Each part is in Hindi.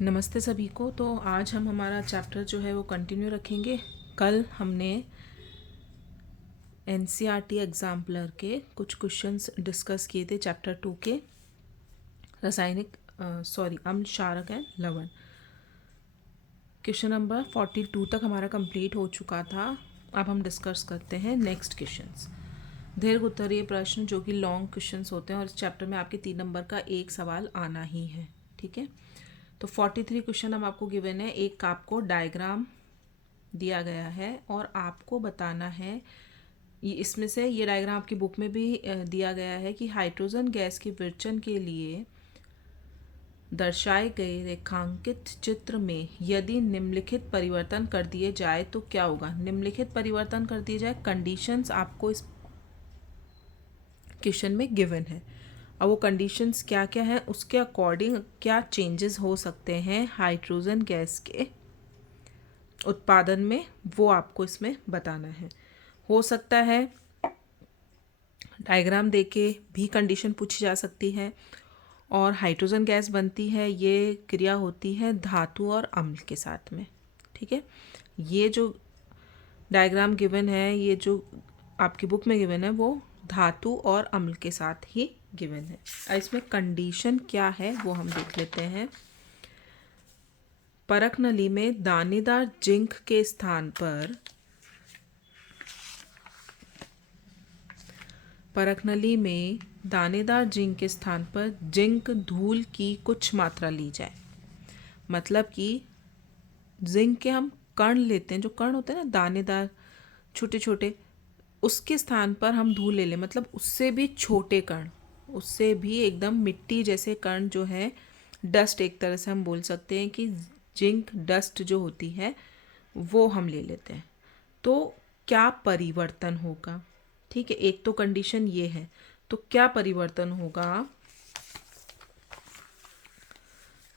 नमस्ते सभी को। तो आज हम हमारा चैप्टर जो है वो कंटिन्यू रखेंगे। कल हमने एनसीईआरटी एग्जाम्पलर के कुछ क्वेश्चंस डिस्कस किए थे चैप्टर 2 के रासायनिक अम्ल क्षारक एंड लवण। क्वेश्चन नंबर 42 तक हमारा कंप्लीट हो चुका था। अब हम डिस्कस करते हैं नेक्स्ट क्वेश्चंस। दीर्घ उत्तरीय प्रश्न जो कि लॉन्ग क्वेश्चंस होते हैं और इस चैप्टर में आपके 3 नंबर का एक सवाल आना ही है। ठीक है, तो 43 क्वेश्चन हम आपको गिवन है। एक आपको डायग्राम दिया गया है और आपको बताना है, ये इसमें से ये डायग्राम आपकी बुक में भी दिया गया है कि हाइड्रोजन गैस के विरचन के लिए दर्शाए गए रेखांकित चित्र में यदि निम्नलिखित परिवर्तन कर दिए जाए तो क्या होगा। निम्नलिखित परिवर्तन कर दिए जाए, कंडीशंस आपको इस क्वेश्चन में गिवन है। अब वो कंडीशंस क्या क्या है, उसके अकॉर्डिंग क्या चेंजेस हो सकते हैं हाइड्रोजन गैस के उत्पादन में, वो आपको इसमें बताना है। हो सकता है डायग्राम देके भी कंडीशन पूछी जा सकती है। और हाइड्रोजन गैस बनती है, ये क्रिया होती है धातु और अम्ल के साथ में। ठीक है, ये जो डायग्राम गिवन है, ये जो आपकी बुक में गिवन है, वो धातु और अम्ल के साथ ही गिवन है। इसमें कंडीशन क्या है वो हम देख लेते हैं। परख नली में दानेदार जिंक के स्थान पर परख नली में दानेदार जिंक के स्थान पर जिंक धूल की कुछ मात्रा ली जाए। मतलब कि जिंक के हम कण लेते हैं, जो कण होते हैं ना दानेदार छोटे छोटे, उसके स्थान पर हम धूल ले लें। मतलब उससे भी छोटे कण, उससे भी एकदम मिट्टी जैसे कण जो है, डस्ट एक तरह से हम बोल सकते हैं कि जिंक डस्ट जो होती है वो हम ले लेते हैं। तो क्या परिवर्तन होगा। ठीक है, एक तो कंडीशन ये है। तो क्या परिवर्तन होगा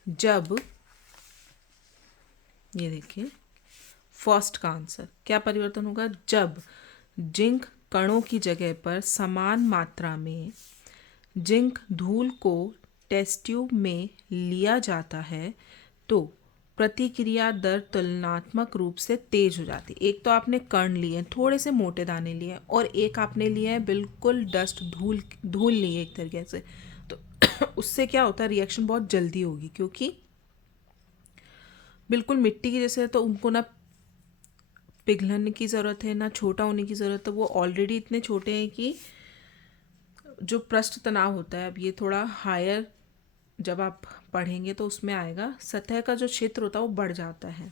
जब, ये देखिए फर्स्ट का आंसर, क्या परिवर्तन होगा जब जिंक कणों की जगह पर समान मात्रा में जिंक धूल को टेस्ट ट्यूब में लिया जाता है तो प्रतिक्रिया दर तुलनात्मक रूप से तेज हो जाती है। एक तो आपने कण लिए, थोड़े से मोटे दाने लिए, और एक आपने लिया है बिल्कुल डस्ट, धूल धूल ली है एक तरीके से। तो उससे क्या होता है, रिएक्शन बहुत जल्दी होगी, क्योंकि बिल्कुल मिट्टी की जैसे, तो उनको ना पिघलने की ज़रूरत है ना छोटा होने की ज़रूरत है। वो ऑलरेडी इतने छोटे हैं कि जो पृष्ठ तनाव होता है, अब ये थोड़ा हायर जब आप पढ़ेंगे तो उसमें आएगा, सतह का जो क्षेत्र होता है वो बढ़ जाता है।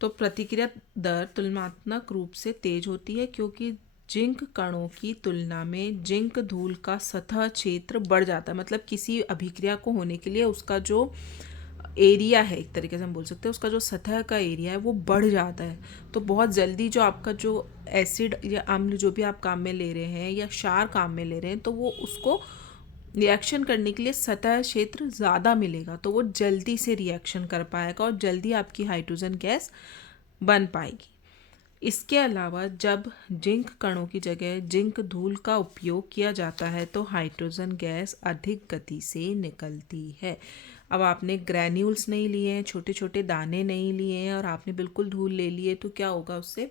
तो प्रतिक्रिया दर तुलनात्मक रूप से तेज होती है क्योंकि जिंक कणों की तुलना में जिंक धूल का सतह क्षेत्र बढ़ जाता है। मतलब किसी अभिक्रिया को होने के लिए उसका जो एरिया है, एक तरीके से हम बोल सकते हैं, उसका जो सतह का एरिया है वो बढ़ जाता है। तो बहुत जल्दी जो आपका जो एसिड या अम्ल जो भी आप काम में ले रहे हैं या क्षार काम में ले रहे हैं, तो वो उसको रिएक्शन करने के लिए सतह क्षेत्र ज़्यादा मिलेगा, तो वो जल्दी से रिएक्शन कर पाएगा और जल्दी आपकी हाइड्रोजन गैस बन पाएगी। इसके अलावा जब जिंक कणों की जगह जिंक धूल का उपयोग किया जाता है तो हाइड्रोजन गैस अधिक गति से निकलती है। अब आपने ग्रैन्यूल्स नहीं लिए हैं, छोटे छोटे दाने नहीं लिए हैं, और आपने बिल्कुल धूल ले लिए, तो क्या होगा, उससे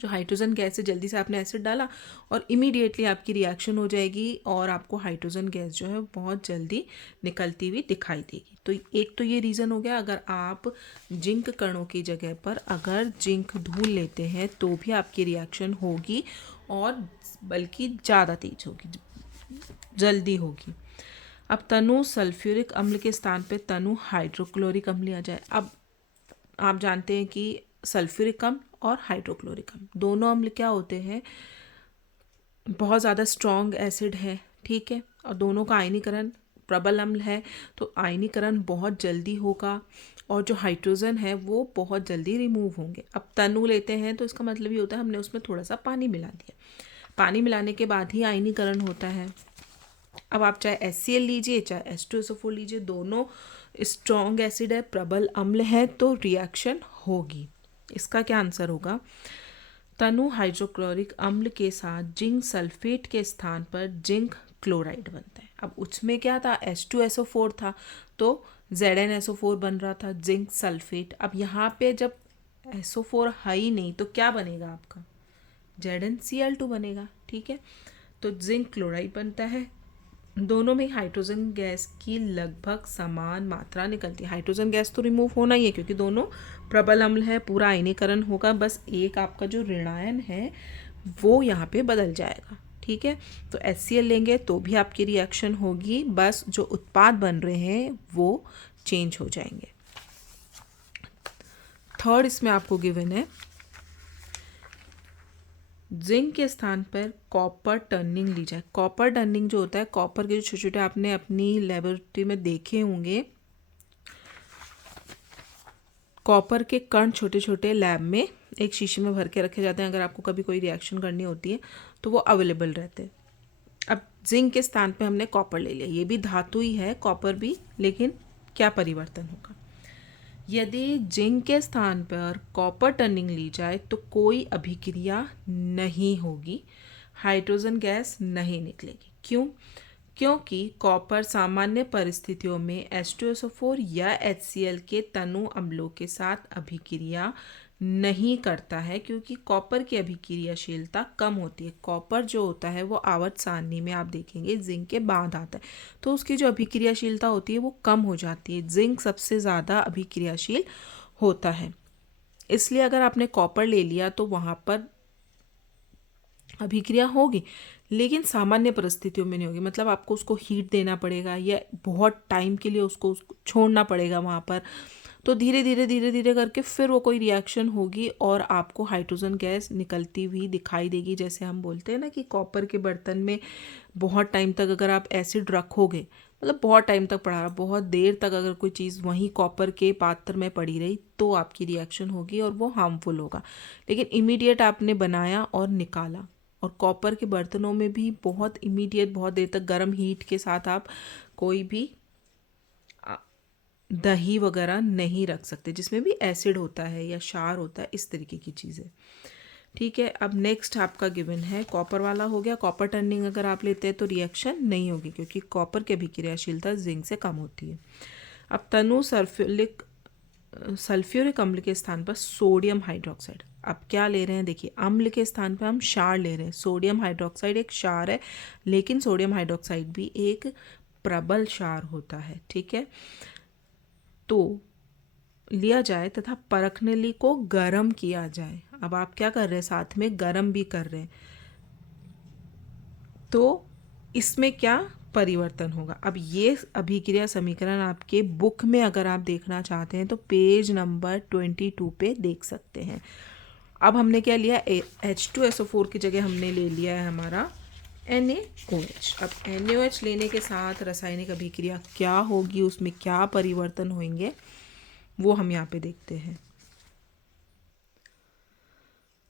जो हाइड्रोजन गैस है, जल्दी से आपने एसिड डाला और इमीडिएटली आपकी रिएक्शन हो जाएगी और आपको हाइड्रोजन गैस जो है बहुत जल्दी निकलती हुई दिखाई देगी। तो एक तो ये रीज़न हो गया, अगर आप जिंक कणों की जगह पर अगर जिंक धूल लेते हैं तो भी आपकी रिएक्शन होगी और बल्कि ज़्यादा तेज होगी, जल्दी होगी। अब तनु सल्फ्यूरिक अम्ल के स्थान पे तनु हाइड्रोक्लोरिक अम्ल लिया जाए। अब आप जानते हैं कि सल्फ्यूरिक अम्ल और हाइड्रोक्लोरिक अम्ल दोनों अम्ल क्या होते हैं, बहुत ज़्यादा स्ट्रॉन्ग एसिड है। ठीक है, और दोनों का आयनीकरण प्रबल अम्ल है, तो आयनीकरण बहुत जल्दी होगा और जो हाइड्रोजन है वो बहुत जल्दी रिमूव होंगे। अब तनु लेते हैं तो इसका मतलब ये होता है हमने उसमें थोड़ा सा पानी मिला दिया, पानी मिलाने के बाद ही आयनीकरण होता है। अब आप चाहे HCl लीजिए चाहे H2SO4 लीजिए, दोनों स्ट्रॉन्ग एसिड है, प्रबल अम्ल है, तो रिएक्शन होगी। इसका क्या आंसर होगा, तनु हाइड्रोक्लोरिक अम्ल के साथ जिंक सल्फेट के स्थान पर जिंक क्लोराइड बनता है। अब उसमें क्या था, H2SO4 था तो ZnSO4 बन रहा था, जिंक सल्फेट। अब यहाँ पे जब SO4 है ही नहीं तो क्या बनेगा आपका, ZnCl2 बनेगा। ठीक है, तो जिंक क्लोराइड बनता है। दोनों में हाइड्रोजन गैस की लगभग समान मात्रा निकलती है। हाइड्रोजन गैस तो रिमूव होना ही है क्योंकि दोनों प्रबल अम्ल है, पूरा आयनीकरण होगा, बस एक आपका जो ऋणायन है वो यहाँ पे बदल जाएगा। ठीक है, तो HCl लेंगे तो भी आपकी रिएक्शन होगी, बस जो उत्पाद बन रहे हैं वो चेंज हो जाएंगे। थर्ड इसमें आपको गिवन है, जिंक के स्थान पर कॉपर टर्निंग ली जाए। कॉपर टर्निंग जो होता है, कॉपर के जो छोटे छोटे आपने अपनी लेबोरेटरी में देखे होंगे, कॉपर के कण छोटे छोटे लैब में एक शीशी में भर के रखे जाते हैं। अगर आपको कभी कोई रिएक्शन करनी होती है तो वो अवेलेबल रहते हैं। अब जिंक के स्थान पे हमने कॉपर ले लिया, ये भी धातु ही है कॉपर भी, लेकिन क्या परिवर्तन होगा, यदि जिंक के स्थान पर कॉपर टर्निंग ली जाए तो कोई अभिक्रिया नहीं होगी, हाइड्रोजन गैस नहीं निकलेगी। क्यों? क्योंकि कॉपर सामान्य परिस्थितियों में H2SO4 या HCl के तनु अम्लों के साथ अभिक्रिया नहीं करता है, क्योंकि कॉपर की अभिक्रियाशीलता कम होती है। कॉपर जो होता है वो आवर्त सारणी में आप देखेंगे जिंक के बाद आता है, तो उसकी जो अभिक्रियाशीलता होती है वो कम हो जाती है। जिंक सबसे ज़्यादा अभिक्रियाशील होता है, इसलिए अगर आपने कॉपर ले लिया तो वहाँ पर अभिक्रिया होगी, लेकिन सामान्य परिस्थितियों में नहीं होगी। मतलब आपको उसको हीट देना पड़ेगा या बहुत टाइम के लिए उसको छोड़ना पड़ेगा वहाँ पर, तो धीरे धीरे धीरे धीरे करके फिर वो कोई रिएक्शन होगी और आपको हाइड्रोजन गैस निकलती हुई दिखाई देगी। जैसे हम बोलते हैं ना कि कॉपर के बर्तन में बहुत टाइम तक अगर आप एसिड रखोगे, मतलब बहुत टाइम तक पड़ा रहा, बहुत देर तक अगर कोई चीज़ वहीं कॉपर के पात्र में पड़ी रही तो आपकी रिएक्शन होगी और वो हार्मफुल होगा। लेकिन इमीडिएट आपने बनाया और निकाला, और कॉपर के बर्तनों में भी बहुत इमीडिएट, बहुत देर तक गर्म हीट के साथ आप कोई भी दही वगैरह नहीं रख सकते जिसमें भी एसिड होता है या क्षार होता है, इस तरीके की चीज़ें। ठीक है, अब नेक्स्ट आपका गिवन है, कॉपर वाला हो गया। कॉपर टर्निंग अगर आप लेते हैं तो रिएक्शन नहीं होगी क्योंकि कॉपर की अभिक्रियाशीलता जिंक से कम होती है। अब तनु सल्फ्यूरिक अम्ल के स्थान पर सोडियम हाइड्रोक्साइड। अब क्या ले रहे हैं, देखिए अम्ल के स्थान पर हम क्षार ले रहे हैं। सोडियम हाइड्रोक्साइड एक क्षार है, लेकिन सोडियम हाइड्रोक्साइड भी एक प्रबल क्षार होता है। ठीक है, तो लिया जाए तथा परखनली को गर्म किया जाए। अब आप क्या कर रहे हैं, साथ में गर्म भी कर रहे हैं, तो इसमें क्या परिवर्तन होगा। अब ये अभिक्रिया समीकरण आपके बुक में अगर आप देखना चाहते हैं तो पेज नंबर 22 पे देख सकते हैं। अब हमने क्या लिया, H2SO4 की जगह हमने ले लिया है हमारा NaOH। अब NaOH लेने के साथ रासायनिक अभिक्रिया क्या होगी, उसमें क्या परिवर्तन होंगे, वो हम यहाँ पे देखते हैं।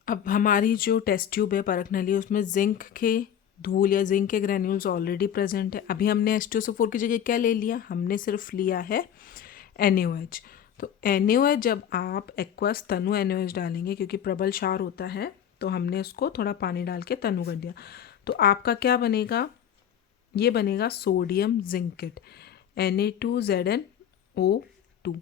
अब हमारी जो टेस्ट ट्यूब है परखनली, उसमें जिंक के धूल या जिंक के ग्रैन्यूल्स ऑलरेडी प्रेजेंट है। अभी हमने H2SO4 की जगह क्या ले लिया, हमने सिर्फ लिया है NaOH। तो NaOH जब आप एक्वस तनु NaOH डालेंगे, क्योंकि प्रबल क्षार होता है तो हमने उसको थोड़ा पानी डाल के तनु कर दिया, तो आपका क्या बनेगा, ये बनेगा सोडियम जिंकेट Na2ZnO2,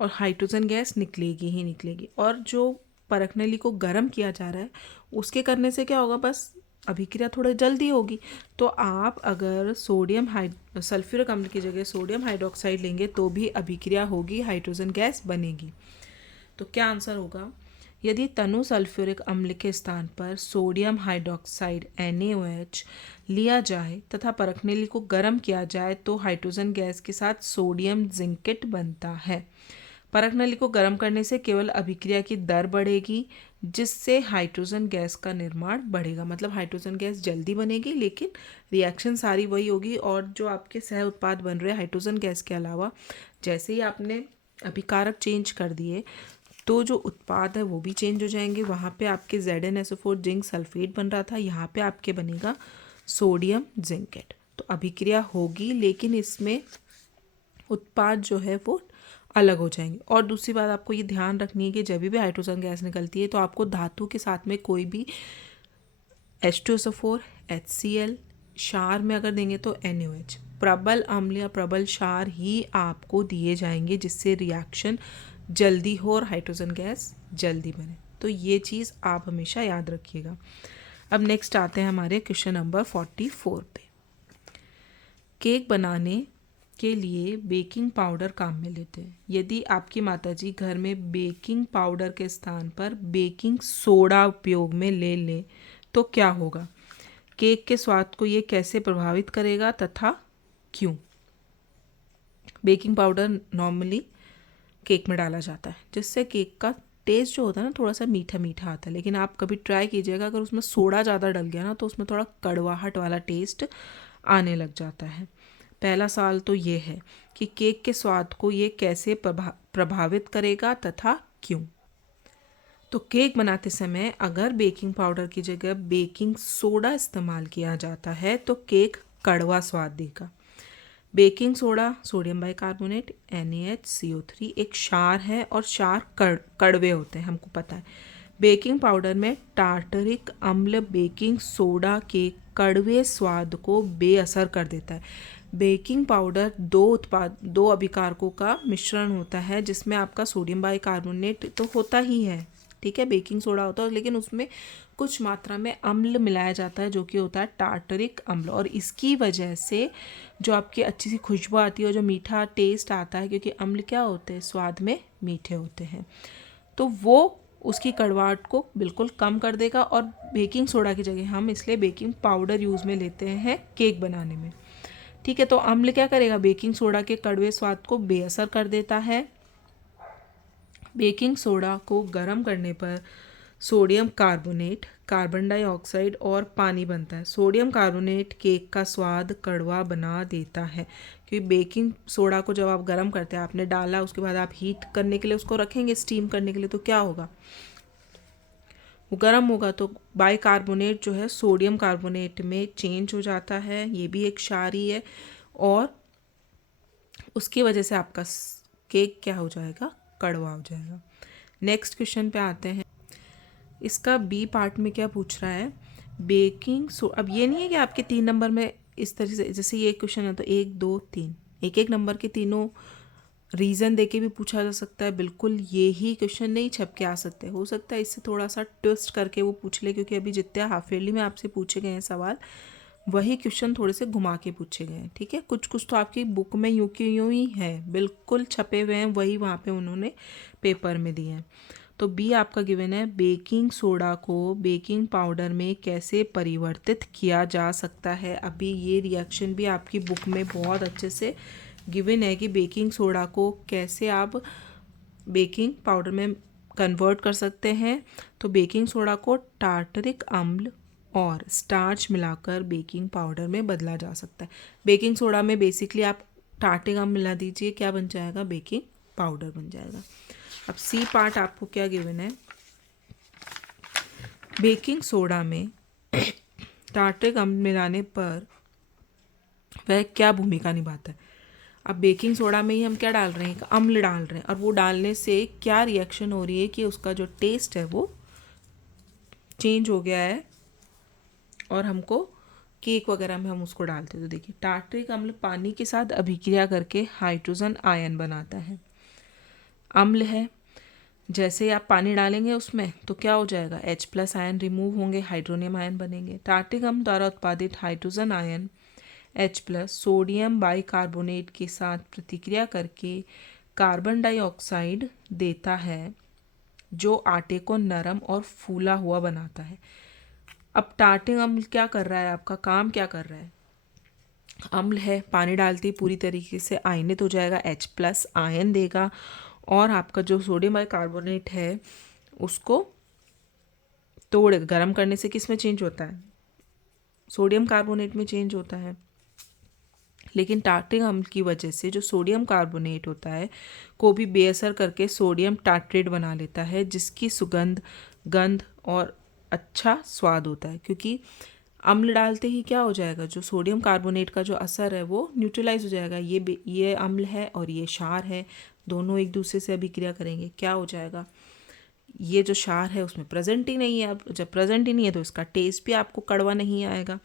और हाइड्रोजन गैस निकलेगी ही निकलेगी। और जो परखनली को गर्म किया जा रहा है उसके करने से क्या होगा, बस अभिक्रिया थोड़ा जल्दी होगी। तो आप अगर सल्फ्यूरिक अम्ल की जगह सोडियम हाइड्रोक्साइड लेंगे तो भी अभिक्रिया होगी, हाइड्रोजन गैस बनेगी। तो क्या आंसर होगा, यदि तनु सल्फ्यूरिक अम्ल के स्थान पर सोडियम हाइड्रोक्साइड NaOH लिया जाए तथा परखनली को गर्म किया जाए तो हाइड्रोजन गैस के साथ सोडियम जिंकेट बनता है। परखनली को गर्म करने से केवल अभिक्रिया की दर बढ़ेगी, जिससे हाइड्रोजन गैस का निर्माण बढ़ेगा। मतलब हाइड्रोजन गैस जल्दी बनेगी, लेकिन रिएक्शन सारी वही होगी। और जो आपके सह उत्पाद बन रहे हैं हाइड्रोजन गैस के अलावा, जैसे ही आपने अभिकारक चेंज कर दिए तो जो उत्पाद है वो भी चेंज हो जाएंगे। वहाँ पे आपके ZnSO4 जिंक सल्फेट बन रहा था, यहाँ पे आपके बनेगा सोडियम जिंकेट। तो अभिक्रिया होगी, लेकिन इसमें उत्पाद जो है वो अलग हो जाएंगे। और दूसरी बात आपको ये ध्यान रखनी है कि जब भी हाइड्रोजन गैस निकलती है तो आपको धातु के साथ में कोई भी H2SO4, HCl, क्षार में अगर देंगे तो NaOH। प्रबल अम्ल या प्रबल क्षार ही आपको दिए जाएंगे जिससे रिएक्शन जल्दी हो और हाइड्रोजन गैस जल्दी बने। तो ये चीज़ आप हमेशा याद रखिएगा। अब नेक्स्ट आते हैं हमारे क्वेश्चन नंबर 44 पे। केक बनाने के लिए बेकिंग पाउडर काम में लेते हैं। यदि आपकी माताजी घर में बेकिंग पाउडर के स्थान पर बेकिंग सोडा उपयोग में ले लें तो क्या होगा? केक के स्वाद को ये कैसे प्रभावित करेगा तथा क्यों? बेकिंग पाउडर नॉर्मली केक में डाला जाता है जिससे केक का टेस्ट जो होता है ना थोड़ा सा मीठा मीठा आता है, लेकिन आप कभी ट्राई कीजिएगा अगर उसमें सोडा ज़्यादा डल गया ना तो उसमें थोड़ा कड़वाहट वाला टेस्ट आने लग जाता है। पहला सवाल तो ये है कि केक के स्वाद को ये कैसे प्रभावित करेगा तथा क्यों। तो केक बनाते समय अगर बेकिंग पाउडर की जगह बेकिंग सोडा इस्तेमाल किया जाता है तो केक कड़वा स्वाद देगा। Baking soda sodium bicarbonate NaHCO3 एक क्षार है और क्षार कड़वे होते हैं, हमको पता है। बेकिंग पाउडर में टार्टरिक अम्ल बेकिंग सोडा के कड़वे स्वाद को बेअसर कर देता है। बेकिंग पाउडर दो अभिकारकों का मिश्रण होता है जिसमें आपका सोडियम बाइकार्बोनेट तो होता ही है, ठीक है, बेकिंग सोडा होता है, लेकिन उसमें कुछ मात्रा में अम्ल मिलाया जाता है जो कि होता है टार्टरिक अम्ल, और इसकी वजह से जो आपकी अच्छी सी खुशबू आती है और जो मीठा टेस्ट आता है, क्योंकि अम्ल क्या होते हैं, स्वाद में मीठे होते हैं, तो वो उसकी कड़वाहट को बिल्कुल कम कर देगा। और बेकिंग सोडा की जगह हम इसलिए बेकिंग पाउडर यूज़ में लेते हैं केक बनाने में, ठीक है। तो अम्ल क्या करेगा, बेकिंग सोडा के कड़वे स्वाद को बेअसर कर देता है। बेकिंग सोडा को गर्म करने पर सोडियम कार्बोनेट, कार्बन डाइऑक्साइड और पानी बनता है। सोडियम कार्बोनेट केक का स्वाद कड़वा बना देता है, क्योंकि बेकिंग सोडा को जब आप गर्म करते हैं, आपने डाला, उसके बाद आप हीट करने के लिए उसको रखेंगे स्टीम करने के लिए, तो क्या होगा, वो गर्म होगा तो बाइकार्बोनेट जो है सोडियम कार्बोनेट में चेंज हो जाता है, ये भी एक क्षार ही है, और उसकी वजह से आपका केक क्या हो जाएगा, कड़वा हो जाएगा। नेक्स्ट क्वेश्चन पे आते हैं। इसका बी पार्ट में क्या पूछ रहा है, अब ये नहीं है कि आपके 3 नंबर में इस तरह से, जैसे ये क्वेश्चन है तो 1 2 3 एक नंबर के तीनों रीज़न देके भी पूछा जा सकता है। बिल्कुल ये ही क्वेश्चन नहीं छप के आ सकते, हो सकता है इससे थोड़ा सा ट्विस्ट करके वो पूछ ले, क्योंकि अभी जितने हाफ ईयरली में आपसे पूछे गए हैं सवाल, वही क्वेश्चन थोड़े से घुमा के पूछे गए हैं, ठीक है। कुछ कुछ तो आपकी बुक में यूँ की यूँ ही है, बिल्कुल छपे हुए हैं, वही वहाँ पे उन्होंने पेपर में दिए हैं। तो बी आपका गिवन है, बेकिंग सोडा को बेकिंग पाउडर में कैसे परिवर्तित किया जा सकता है। अभी ये रिएक्शन भी आपकी बुक में बहुत अच्छे से गिवन है कि बेकिंग सोडा को कैसे आप बेकिंग पाउडर में कन्वर्ट कर सकते हैं। तो बेकिंग सोडा को टार्टरिक अम्ल और स्टार्च मिलाकर बेकिंग पाउडर में बदला जा सकता है। बेकिंग सोडा में बेसिकली आप टार्टरिक अम्ल मिला दीजिए, क्या बन जाएगा, बेकिंग पाउडर बन जाएगा। अब सी पार्ट आपको क्या गिवन है, बेकिंग सोडा में टार्टरिक अम्ल मिलाने पर वह क्या भूमिका निभाता है। अब बेकिंग सोडा में ही हम क्या डाल रहे हैं, अम्ल डाल रहे हैं, और वो डालने से क्या रिएक्शन हो रही है कि उसका जो टेस्ट है वो चेंज हो गया है, और हमको केक वगैरह में हम उसको डालते हैं। तो देखिए, टार्टरिक अम्ल पानी के साथ अभिक्रिया करके हाइड्रोजन आयन बनाता है। अम्ल है, जैसे आप पानी डालेंगे उसमें तो क्या हो जाएगा, H+ आयन रिमूव होंगे, हाइड्रोनियम आयन बनेंगे। टार्टरिक अम्ल द्वारा उत्पादित hydrogen ion H+ sodium bicarbonate के साथ प्रतिक्रिया करके कार्बन डाइऑक्साइड देता है, जो आटे को नरम और फूला हुआ बनाता है। अब टार्टरिक अम्ल क्या कर रहा है, आपका काम क्या कर रहा है, अम्ल है, पानी डालते ही पूरी तरीके से आयनित हो जाएगा, H+ आयन देगा, और आपका जो सोडियम बाइकार्बोनेट है उसको तोड़ गर्म करने से किस में चेंज होता है, सोडियम कार्बोनेट में चेंज होता है। लेकिन टार्टरिक अम्ल की वजह से जो सोडियम कार्बोनेट होता है को भी बेअसर करके सोडियम टार्ट्रेट बना लेता है, जिसकी सुगंध, गंध और अच्छा स्वाद होता है। क्योंकि अम्ल डालते ही क्या हो जाएगा, जो सोडियम कार्बोनेट का जो असर है वो न्यूट्रलाइज हो जाएगा। ये अम्ल है और ये क्षार है, दोनों एक दूसरे से अभिक्रिया करेंगे, क्या हो जाएगा, ये जो क्षार है उसमें प्रेजेंट ही नहीं है। अब जब प्रेजेंट ही नहीं है तो इसका टेस्ट भी आपको कड़वा नहीं आएगा।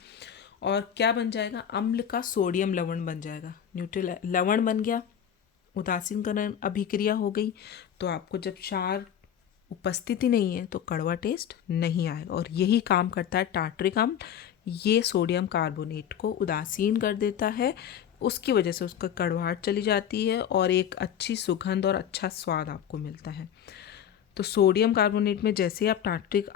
और क्या बन जाएगा, अम्ल का सोडियम लवण बन जाएगा। न्यूट्रल लवण बन गया, उदासीनकरण अभिक्रिया हो गई, तो आपको जब क्षार उपस्थिति नहीं है तो कड़वा टेस्ट नहीं आएगा। और यही काम करता है टार्ट्रिक अम्ल, ये सोडियम कार्बोनेट को उदासीन कर देता है, उसकी वजह से उसका कड़वाहट चली जाती है और एक अच्छी सुगंध और अच्छा स्वाद आपको मिलता है। तो सोडियम कार्बोनेट में जैसे आप टार्ट्रिक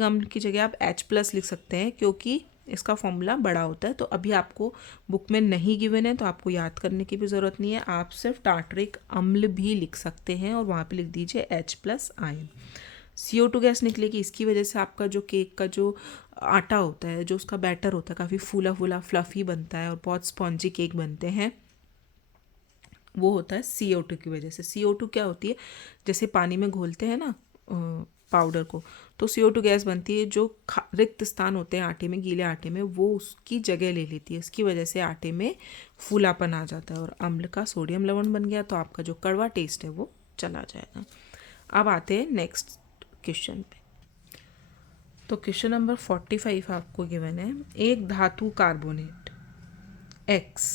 अम्ल की जगह आप H+ लिख सकते हैं, क्योंकि इसका फॉर्मूला बड़ा होता है। तो अभी आपको बुक में नहीं गिवन है तो आपको याद करने की भी ज़रूरत नहीं है, आप सिर्फ टार्ट्रिक अम्ल भी लिख सकते हैं और वहाँ पे लिख दीजिए H+ आयन। CO2 गैस निकलेगी, इसकी वजह से आपका जो केक का जो आटा होता है, जो उसका बैटर होता है, काफ़ी फूला फूला फ्लफ़ी बनता है और बहुत स्पॉन्जी केक बनते हैं, वो होता है CO2 की वजह से। CO2 क्या होती है, जैसे पानी में घोलते हैं ना पाउडर को, तो CO2 गैस बनती है, जो रिक्त स्थान होते हैं आटे में, गीले आटे में, वो उसकी जगह ले लेती है। इसकी वजह से आटे में फूलापन आ जाता है और अम्ल का सोडियम लवण बन गया, तो आपका जो कड़वा टेस्ट है वो चला जाएगा। अब आते हैं नेक्स्ट क्वेश्चन पे। तो क्वेश्चन नंबर 45 आपको गिवन है, एक धातु कार्बोनेट X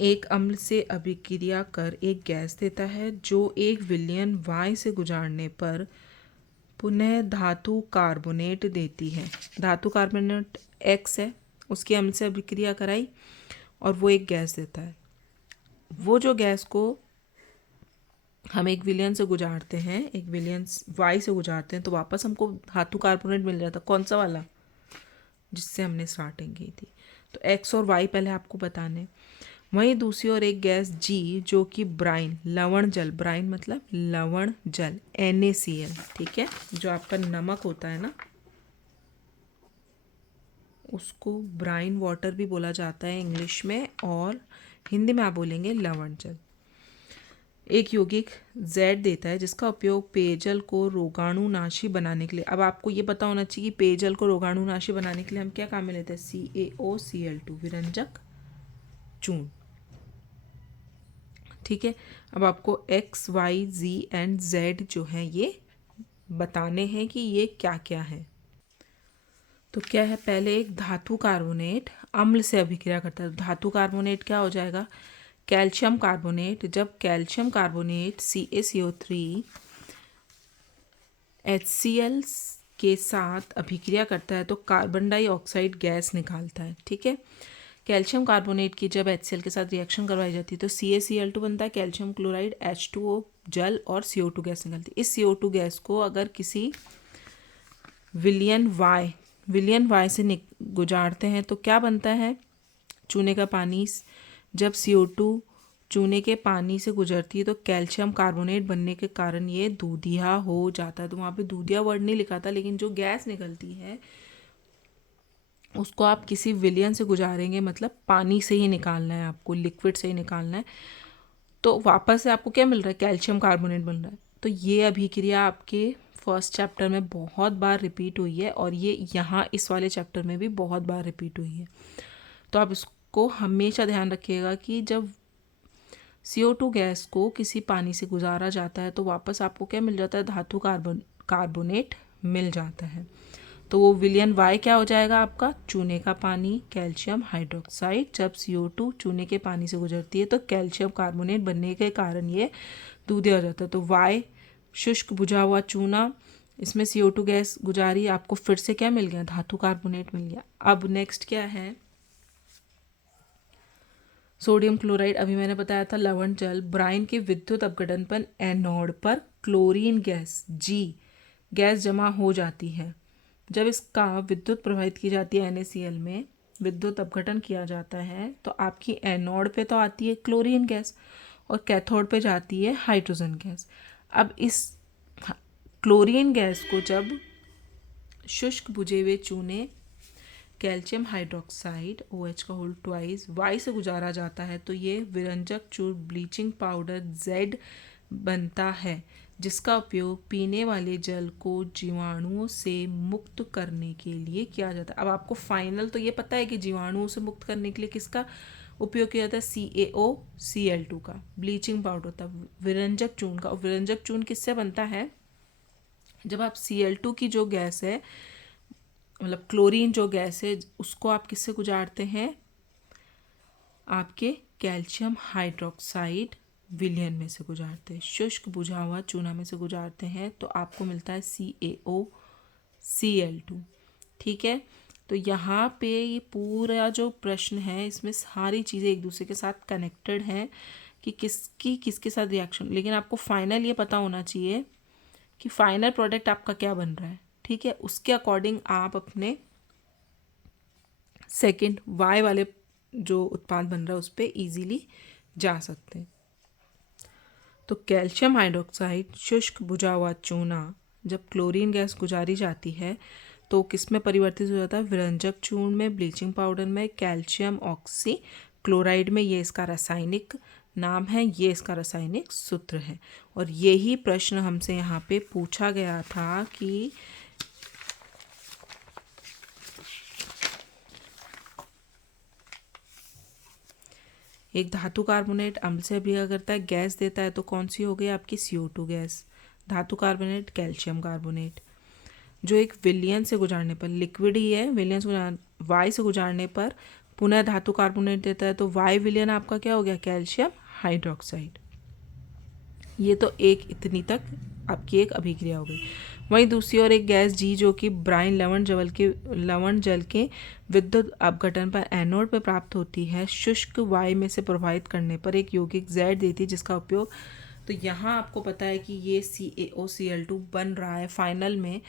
एक अम्ल से अभिक्रिया कर एक गैस देता है जो एक विलयन Y से गुजारने पर पुनः धातु कार्बोनेट देती है। धातु कार्बोनेट X है, उसकी अम्ल से अभिक्रिया कराई और वो एक गैस देता है। वो जो गैस को हम एक विलयन से गुजारते हैं, एक विलयन Y से गुजारते हैं, तो वापस हमको धातु कार्बोनेट मिल जाता। कौन सा वाला, जिससे हमने स्टार्टिंग की थी। तो X और Y पहले आपको बताने। वहीं दूसरी ओर एक गैस G जो कि ब्राइन लवण जल, ब्राइन मतलब लवण जल NaCl, ठीक है, जो आपका नमक होता है ना, उसको ब्राइन वाटर भी बोला जाता है इंग्लिश में, और हिंदी में आप बोलेंगे लवण जल। एक यौगिक Z देता है जिसका उपयोग पेयजल को रोगाणुनाशी बनाने के लिए। अब आपको ये पता होना चाहिए कि पेयजल को रोगाणुनाशी बनाने के लिए हम क्या काम में लेते हैं, CaOCl2 विरंजक चूर्ण, ठीक है। अब आपको X, Y, Z and Z जो है ये बताने हैं कि ये क्या क्या है। तो क्या है, पहले एक धातु कार्बोनेट अम्ल से अभिक्रिया करता है। धातु कार्बोनेट क्या हो जाएगा, कैल्शियम कार्बोनेट। जब कैल्शियम कार्बोनेट CaCO3 HCl के साथ अभिक्रिया करता है तो कार्बन डाइऑक्साइड गैस निकालता है, ठीक है। कैल्शियम कार्बोनेट की जब HCl के साथ रिएक्शन करवाई जाती है तो CaCl2 बनता है, कैल्शियम क्लोराइड H2O जल और CO2 गैस निकलती है। इस CO2 गैस को अगर किसी विलयन Y से गुजारते हैं तो क्या बनता है, चूने का पानी। जब CO2 चूने के पानी से गुजरती है तो कैल्शियम कार्बोनेट बनने के कारण ये दूधिया हो जाता है। तो वहाँ पे दूधिया वर्ड नहीं लिखा था, लेकिन जो गैस निकलती है उसको आप किसी विलयन से गुजारेंगे, मतलब पानी से ही निकालना है आपको, लिक्विड से ही निकालना है, तो वापस से आपको क्या मिल रहा है, कैल्शियम कार्बोनेट बन रहा है। तो ये अभिक्रिया आपके फर्स्ट चैप्टर में बहुत बार रिपीट हुई है और ये यहाँ इस वाले चैप्टर में भी बहुत बार रिपीट हुई है। तो आप इसको हमेशा ध्यान रखिएगा कि जब CO2 गैस को किसी पानी से गुजारा जाता है तो वापस आपको क्या मिल जाता है, धातु कार्बोनेट मिल जाता है। तो वो विलयन Y क्या हो जाएगा आपका, चूने का पानी कैल्शियम हाइड्रोक्साइड। जब CO2 चूने के पानी से गुजरती है तो कैल्शियम कार्बोनेट बनने के कारण ये दूधिया हो जाता है। तो Y शुष्क बुझा हुआ चूना, इसमें CO2 गैस गुजारी, आपको फिर से क्या मिल गया, धातु कार्बोनेट मिल गया। अब नेक्स्ट क्या है, सोडियम क्लोराइड। अभी मैंने बताया था लवण जल। ब्राइन के विद्युत अपघटन पर एनोड पर क्लोरीन गैस G गैस जमा हो जाती है। जब इसका विद्युत प्रवाहित की जाती है NaCl में, विद्युत अपघटन किया जाता है तो आपकी एनोड पे तो आती है क्लोरीन गैस और कैथोड पे जाती है हाइड्रोजन गैस। अब इस क्लोरीन गैस को जब शुष्क बुझे हुए चूने कैल्शियम हाइड्रोक्साइड OH का होल ट्वाइस Y से गुजारा जाता है तो ये विरंजक चूर्ण ब्लीचिंग पाउडर Z बनता है, जिसका उपयोग पीने वाले जल को जीवाणुओं से मुक्त करने के लिए किया जाता है। अब आपको फाइनल तो ये पता है कि जीवाणुओं से मुक्त करने के लिए किसका उपयोग किया जाता है, CaOCl2 का, ब्लीचिंग पाउडर था विरंजक चूर्ण का। और विरंजक चूर्ण किससे बनता है, जब आप Cl2 की जो गैस है मतलब क्लोरीन जो गैस है उसको आप किससे गुजारते हैं, आपके कैल्शियम हाइड्रोक्साइड विलयन में से गुजारते हैं। शुष्क बुझा हुआ चूना में से गुजारते हैं तो आपको मिलता है CaOCl2। ठीक है, तो यहाँ पे ये पूरा जो प्रश्न है इसमें सारी चीज़ें एक दूसरे के साथ कनेक्टेड हैं कि किसकी किसके साथ रिएक्शन, लेकिन आपको फाइनल ये पता होना चाहिए कि फाइनल प्रोडक्ट आपका क्या बन रहा है। ठीक है, उसके अकॉर्डिंग आप अपने सेकंड वाई वाले जो उत्पाद बन रहा है उस पर ईजीली जा सकते हैं। तो कैल्शियम हाइड्रोक्साइड शुष्क बुझा हुआ चूना जब क्लोरीन गैस गुजारी जाती है तो किस में परिवर्तित हो जाता है, विरंजक चूर्ण में, ब्लीचिंग पाउडर में, कैल्शियम ऑक्सी क्लोराइड में। ये इसका रासायनिक नाम है, ये इसका रासायनिक सूत्र है। और यही प्रश्न हमसे यहाँ पे पूछा गया था कि एक धातु कार्बोनेट अम्ल से अभिक्रिया करता है, गैस देता है, तो कौन सी हो गई आपकी CO2 गैस। धातु कार्बोनेट कैल्शियम कार्बोनेट जो एक विलयन से गुजारने पर, लिक्विड ही है, विलयन से वाई से गुजारने पर पुनः धातु कार्बोनेट देता है, तो वाई विलयन आपका क्या हो गया, कैल्शियम हाइड्रोक्साइड। ये तो एक इतनी तक आपकी एक अभिक्रिया हो गई। वहीं दूसरी ओर एक गैस जी जो कि ब्राइन लवण जल के विद्युत अपघटन पर एनोड में प्राप्त होती है, शुष्क वायु में से प्रभावित करने पर एक यौगिक Z देती है जिसका उपयोग, तो यहाँ आपको पता है कि ये CaOCl2 बन रहा है फाइनल में,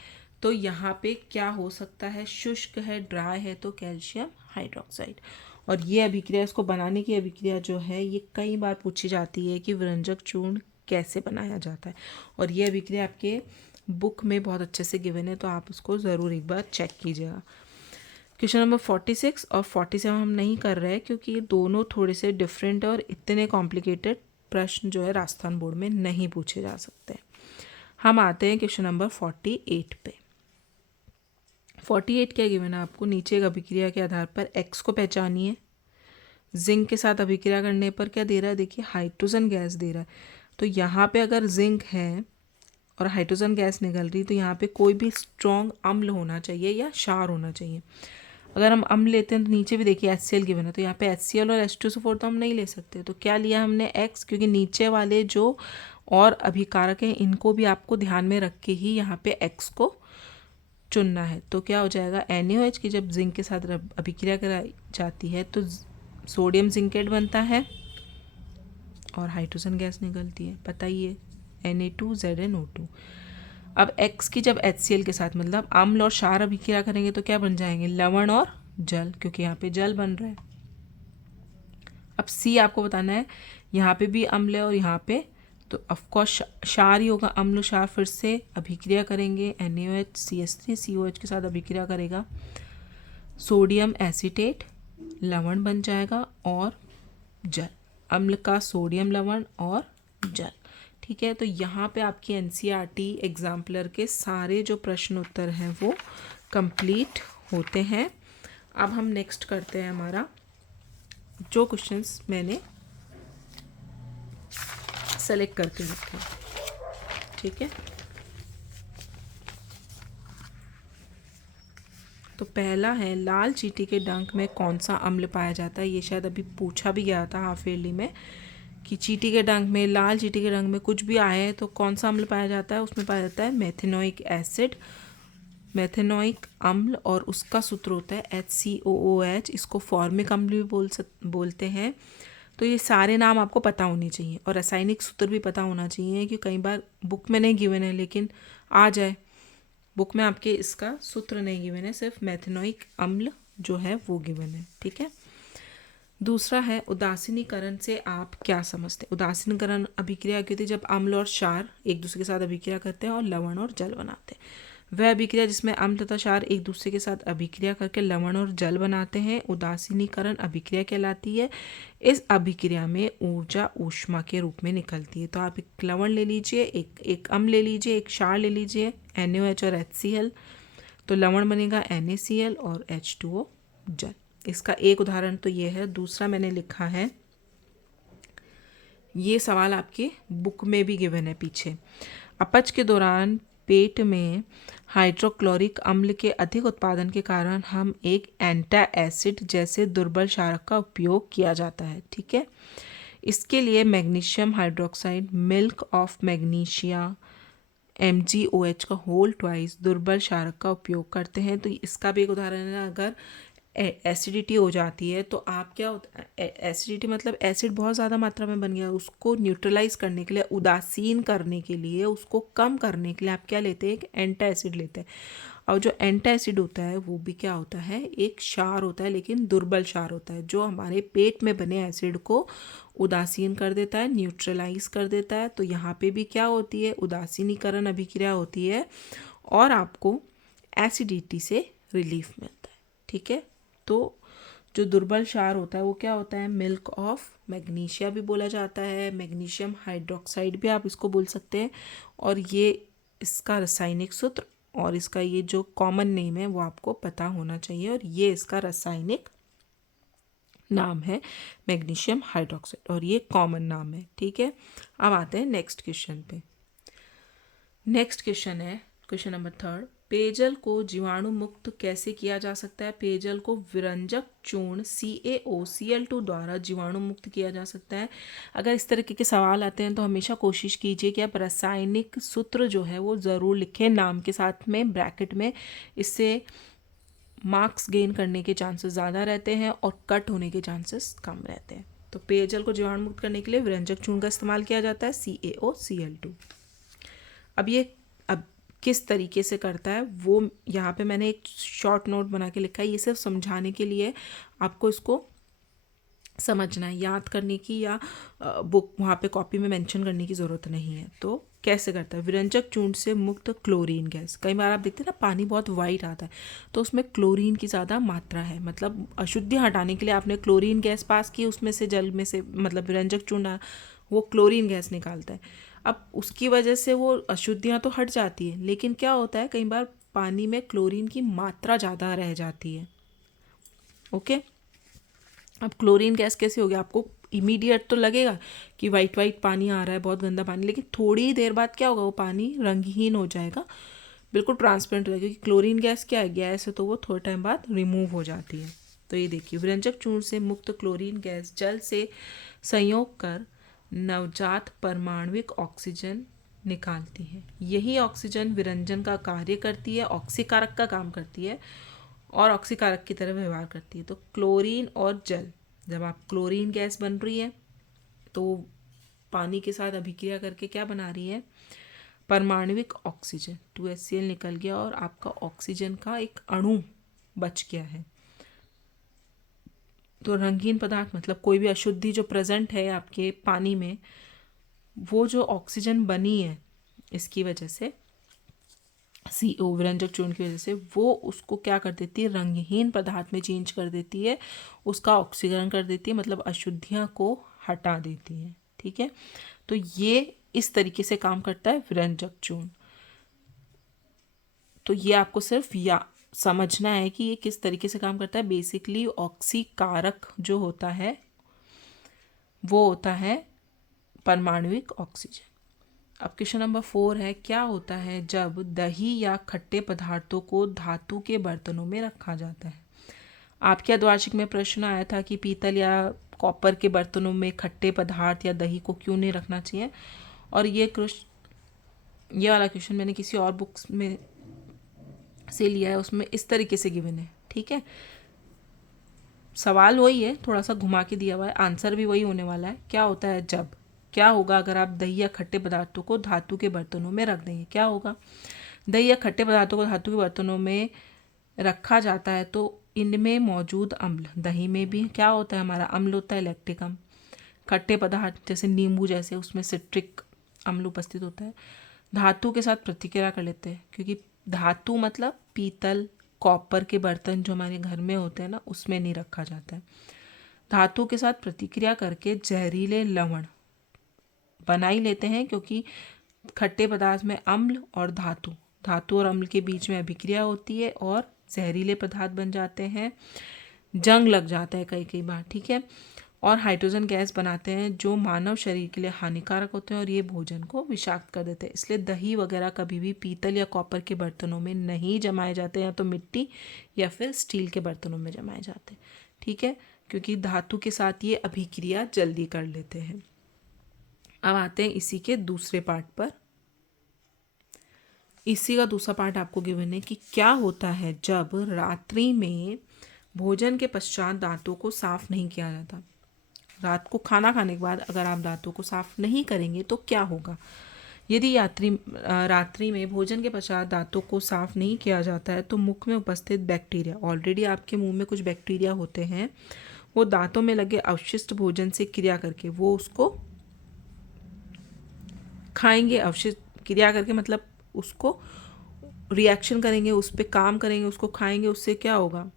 तो यहाँ पे क्या हो सकता है, शुष्क है, ड्राई है, तो कैल्शियम हाइड्रोक्साइड। और ये अभिक्रिया, इसको बनाने की अभिक्रिया जो है ये कई बार पूछी जाती है कि विरंजक चूर्ण कैसे बनाया जाता है, और ये अभिक्रिया आपके बुक में बहुत अच्छे से गिवन है, तो आप उसको ज़रूर एक बार चेक कीजिएगा। क्वेश्चन नंबर 46 और 47 हम नहीं कर रहे हैं क्योंकि ये दोनों थोड़े से डिफरेंट है और इतने कॉम्प्लिकेटेड प्रश्न जो है राजस्थान बोर्ड में नहीं पूछे जा सकते। हम आते हैं क्वेश्चन नंबर 48 पे। 48 क्या गिवन है आपको, नीचे एक अभिक्रिया के आधार पर X को पहचानिए। जिंक के साथ अभिक्रिया करने पर क्या दे रहा है, देखिए हाइड्रोजन गैस दे रहा है। तो यहाँ पे अगर जिंक है और हाइड्रोजन गैस निकल रही तो यहाँ पे कोई भी स्ट्रॉन्ग अम्ल होना चाहिए या क्षार होना चाहिए। अगर हम अम्ल लेते हैं तो नीचे भी देखिए HCl गिवन है, तो यहाँ पे HCl और H2SO4 तो हम नहीं ले सकते, तो क्या लिया हमने X, क्योंकि नीचे वाले जो और अभिकारक हैं इनको भी आपको ध्यान में रख के ही यहाँ पे X को चुनना है। तो क्या हो जाएगा, NaOH की जब जिंक के साथ अभिक्रिया कराई जाती है तो सोडियम जिंकेट बनता है और हाइड्रोजन गैस निकलती है, पता ही है, Na2ZnO2। अब X की जब HCl के साथ मतलब अम्ल और क्षार अभिक्रिया करेंगे तो क्या बन जाएंगे, लवण और जल, क्योंकि यहाँ पे जल बन रहा है। अब C आपको बताना है, यहाँ पे भी अम्ल है और यहाँ पे, तो ऑफकोर्स क्षार ही होगा, अम्ल क्षार फिर से अभिक्रिया करेंगे, NaOH CH3COH के साथ अभिक्रिया करेगा, सोडियम एसीटेट लवण बन जाएगा और जल, अम्ल का सोडियम लवण और जल। ठीक है, तो यहाँ पे आपकी NCERT एग्जाम्पलर के सारे जो प्रश्न उत्तर हैं वो कंप्लीट होते हैं। अब हम नेक्स्ट करते हैं हमारा जो क्वेश्चंस मैंने सेलेक्ट करके रखे। ठीक है, तो पहला है लाल चींटी के डंक में कौन सा अम्ल पाया जाता है। ये शायद अभी पूछा भी गया था हाफ ईयरली में कि चींटी के डंक में, लाल चींटी के डंक में कुछ भी आए है तो कौन सा अम्ल पाया जाता है, उसमें पाया जाता है मेथेनोइक एसिड, मेथेनोइक अम्ल, और उसका सूत्र होता है HCOOH। इसको फॉर्मिक अम्ल भी बोलते हैं। तो ये सारे नाम आपको पता होने चाहिए और रासायनिक सूत्र भी पता होना चाहिए कि कई बार बुक में नहीं गिवन है लेकिन आ जाए, बुक में आपके इसका सूत्र नहीं गिवन है, सिर्फ मेथेनोइक अम्ल जो है वो गिवन है। ठीक है, दूसरा है उदासीनीकरण से आप क्या समझते हैं। उदासीनीकरण अभिक्रिया की होती है जब अम्ल और क्षार एक दूसरे के साथ अभिक्रिया करते हैं और लवण और जल बनाते हैं। वह अभिक्रिया जिसमें अम्ल तथा क्षार एक दूसरे के साथ अभिक्रिया करके लवण और जल बनाते हैं उदासीनीकरण अभिक्रिया कहलाती है। इस अभिक्रिया में ऊर्जा ऊष्मा के रूप में निकलती है। तो आप एक लवण ले लीजिए, एक अम्ल ले लीजिए, एक क्षार ले लीजिए, NaOH और HCl, तो लवण बनेगा NaCl और H2O जल। इसका एक उदाहरण तो ये है। दूसरा मैंने लिखा है, ये सवाल आपके बुक में भी गिवन है पीछे, अपच के दौरान पेट में हाइड्रोक्लोरिक अम्ल के अधिक उत्पादन के कारण हम एक एंटा एसिड जैसे दुर्बल क्षारक का उपयोग किया जाता है। ठीक है, इसके लिए magnesium hydroxide, milk of magnesia, MgOH का होल ट्वाइस दुर्बल क्षारक का उपयोग करते हैं। तो इसका भी एक उदाहरण है, अगर एसिडिटी हो जाती है तो आप क्या होता है, एसिडिटी मतलब एसिड बहुत ज़्यादा मात्रा में बन गया, उसको न्यूट्रलाइज करने के लिए, उदासीन करने के लिए, उसको कम करने के लिए आप क्या लेते हैं, एक एंटा एसिड लेते हैं। और जो एंटा एसिड होता है वो भी क्या होता है, एक क्षार होता है, लेकिन दुर्बल क्षार होता है, जो हमारे पेट में बने एसिड को उदासीन कर देता है, न्यूट्रलाइज कर देता है। तो यहाँ पे भी क्या होती है, उदासीनीकरण अभिक्रिया होती है और आपको एसिडिटी से रिलीफ मिलता है। ठीक है, तो जो दुर्बल क्षार होता है वो क्या होता है, मिल्क ऑफ मैग्नीशिया भी बोला जाता है, मैग्नीशियम हाइड्रोक्साइड भी आप इसको बोल सकते हैं। और ये इसका रासायनिक सूत्र और इसका ये जो कॉमन नेम है वो आपको पता होना चाहिए, और ये इसका रासायनिक नाम है मैग्नीशियम हाइड्रोक्साइड और ये कॉमन नाम है। ठीक है, अब आते हैं नेक्स्ट क्वेश्चन पे। नेक्स्ट क्वेश्चन है क्वेश्चन नंबर 3, पेयजल को जीवाणु मुक्त कैसे किया जा सकता है। पेयजल को विरंजक चूर्ण CaOCl2 द्वारा जीवाणु मुक्त किया जा सकता है। अगर इस तरीके के सवाल आते हैं तो हमेशा कोशिश कीजिए कि आप रासायनिक सूत्र जो है वो ज़रूर लिखें नाम के साथ में ब्रैकेट में, इससे मार्क्स गेन करने के चांसेस ज़्यादा रहते हैं और कट होने के चांसेस कम रहते हैं। तो पेयजल को जीवाणु मुक्त करने के लिए विरंजक चूर्ण का इस्तेमाल किया जाता है CaOCl2। अब किस तरीके से करता है वो यहाँ पे मैंने एक शॉर्ट नोट बना के लिखा है, ये सिर्फ समझाने के लिए, आपको इसको समझना है, याद करने की या बुक वहाँ पे कॉपी में मेंशन करने की ज़रूरत नहीं है। तो कैसे करता है, विरंजक चूर्ण से मुक्त क्लोरीन गैस, कई बार आप देखते हैं ना पानी बहुत वाइट आता है तो उसमें क्लोरीन की ज़्यादा मात्रा है, मतलब अशुद्धि हटाने के लिए आपने क्लोरीन गैस पास की, उसमें से जल में से मतलब विरंजक चूर्ण वो क्लोरीन गैस निकालता है। अब उसकी वजह से वो अशुद्धियाँ तो हट जाती है, लेकिन क्या होता है कई बार पानी में क्लोरीन की मात्रा ज़्यादा रह जाती है। ओके, अब क्लोरीन गैस कैसे होगी, आपको इमीडिएट तो लगेगा कि वाइट वाइट पानी आ रहा है, बहुत गंदा पानी, लेकिन थोड़ी ही देर बाद क्या होगा, वो पानी रंगहीन हो जाएगा, बिल्कुल ट्रांसपेरेंट हो जाएगा, क्योंकि क्लोरीन गैस क्या है, गैस है, तो वो थोड़े टाइम बाद रिमूव हो जाती है। तो ये देखिए, विरंजक चूर्ण से मुक्त क्लोरीन गैस जल से संयोग कर नवजात परमाणविक ऑक्सीजन निकालती है। यही ऑक्सीजन विरंजन का कार्य करती है, ऑक्सीकारक का काम करती है और ऑक्सीकारक की तरह व्यवहार करती है। तो क्लोरीन और जल, जब आप क्लोरीन गैस बन रही है तो पानी के साथ अभिक्रिया करके क्या बना रही है, परमाणविक ऑक्सीजन, 2HCl निकल गया और आपका ऑक्सीजन का एक अणु बच गया है। तो रंगीन पदार्थ मतलब कोई भी अशुद्धि जो प्रेजेंट है आपके पानी में, वो जो ऑक्सीजन बनी है इसकी वजह से, CO विरंजक चूर्ण की वजह से, वो उसको क्या कर देती है, रंगहीन पदार्थ में चेंज कर देती है, उसका ऑक्सीकरण कर देती है, मतलब अशुद्धियाँ को हटा देती है। ठीक है, तो ये इस तरीके से काम करता है विरंजक चूर्ण। तो ये आपको सिर्फ या समझना है कि ये किस तरीके से काम करता है। बेसिकली ऑक्सीकारक जो होता है वो होता है परमाणविक ऑक्सीजन। अब क्वेश्चन नंबर 4 है, क्या होता है जब दही या खट्टे पदार्थों को धातु के बर्तनों में रखा जाता है। आपके अर्धवार्षिक में प्रश्न आया था कि पीतल या कॉपर के बर्तनों में खट्टे पदार्थ या दही को क्यों नहीं रखना चाहिए, और ये वाला क्वेश्चन मैंने किसी और बुक्स में से लिया है, उसमें इस तरीके से गिवन है। ठीक है, सवाल वही है, थोड़ा सा घुमा के दिया हुआ है, आंसर भी वही होने वाला है। क्या होता है जब, क्या होगा अगर आप दही या खट्टे पदार्थों को धातु के बर्तनों में रख देंगे, क्या होगा, दही या खट्टे पदार्थों को धातु के बर्तनों में रखा जाता है तो इनमें मौजूद अम्ल, दही में भी क्या होता है हमारा अम्ल होता है लैक्टिक अम्ल, खट्टे पदार्थ जैसे नींबू जैसे उसमें सिट्रिक अम्ल उपस्थित होता है, धातु के साथ प्रतिक्रिया कर लेते हैं, क्योंकि धातु मतलब पीतल कॉपर के बर्तन जो हमारे घर में होते हैं ना, उसमें नहीं रखा जाता है। धातु के साथ प्रतिक्रिया करके जहरीले लवण बना ही लेते हैं, क्योंकि खट्टे पदार्थ में अम्ल और धातु और अम्ल के बीच में अभिक्रिया होती है और जहरीले पदार्थ बन जाते हैं, जंग लग जाता है कई कई बार। ठीक है, और हाइड्रोजन गैस बनाते हैं जो मानव शरीर के लिए हानिकारक होते हैं और ये भोजन को विषाक्त कर देते हैं। इसलिए दही वगैरह कभी भी पीतल या कॉपर के बर्तनों में नहीं जमाए जाते, या तो मिट्टी या फिर स्टील के बर्तनों में जमाए जाते हैं। ठीक है, क्योंकि धातु के साथ ये अभिक्रिया जल्दी कर लेते हैं। अब आते हैं इसी के दूसरे पार्ट पर। इसी का दूसरा पार्ट आपको गिवन है कि क्या होता है जब रात्रि में भोजन के पश्चात दांतों को साफ नहीं किया जाता। रात को खाना खाने के बाद अगर आप दांतों को साफ नहीं करेंगे तो क्या होगा। यदि रात्रि में भोजन के पश्चात दांतों को साफ नहीं किया जाता है तो मुख में उपस्थित बैक्टीरिया, ऑलरेडी आपके मुंह में कुछ बैक्टीरिया होते हैं, वो दांतों में लगे अवशिष्ट भोजन से क्रिया करके वो उसको खाएंगे। अवशिष्ट क्रिया करके मतलब उसको रिएक्शन करेंगे, उस पर काम करेंगे, उसको खाएंगे। उससे क्या होगा,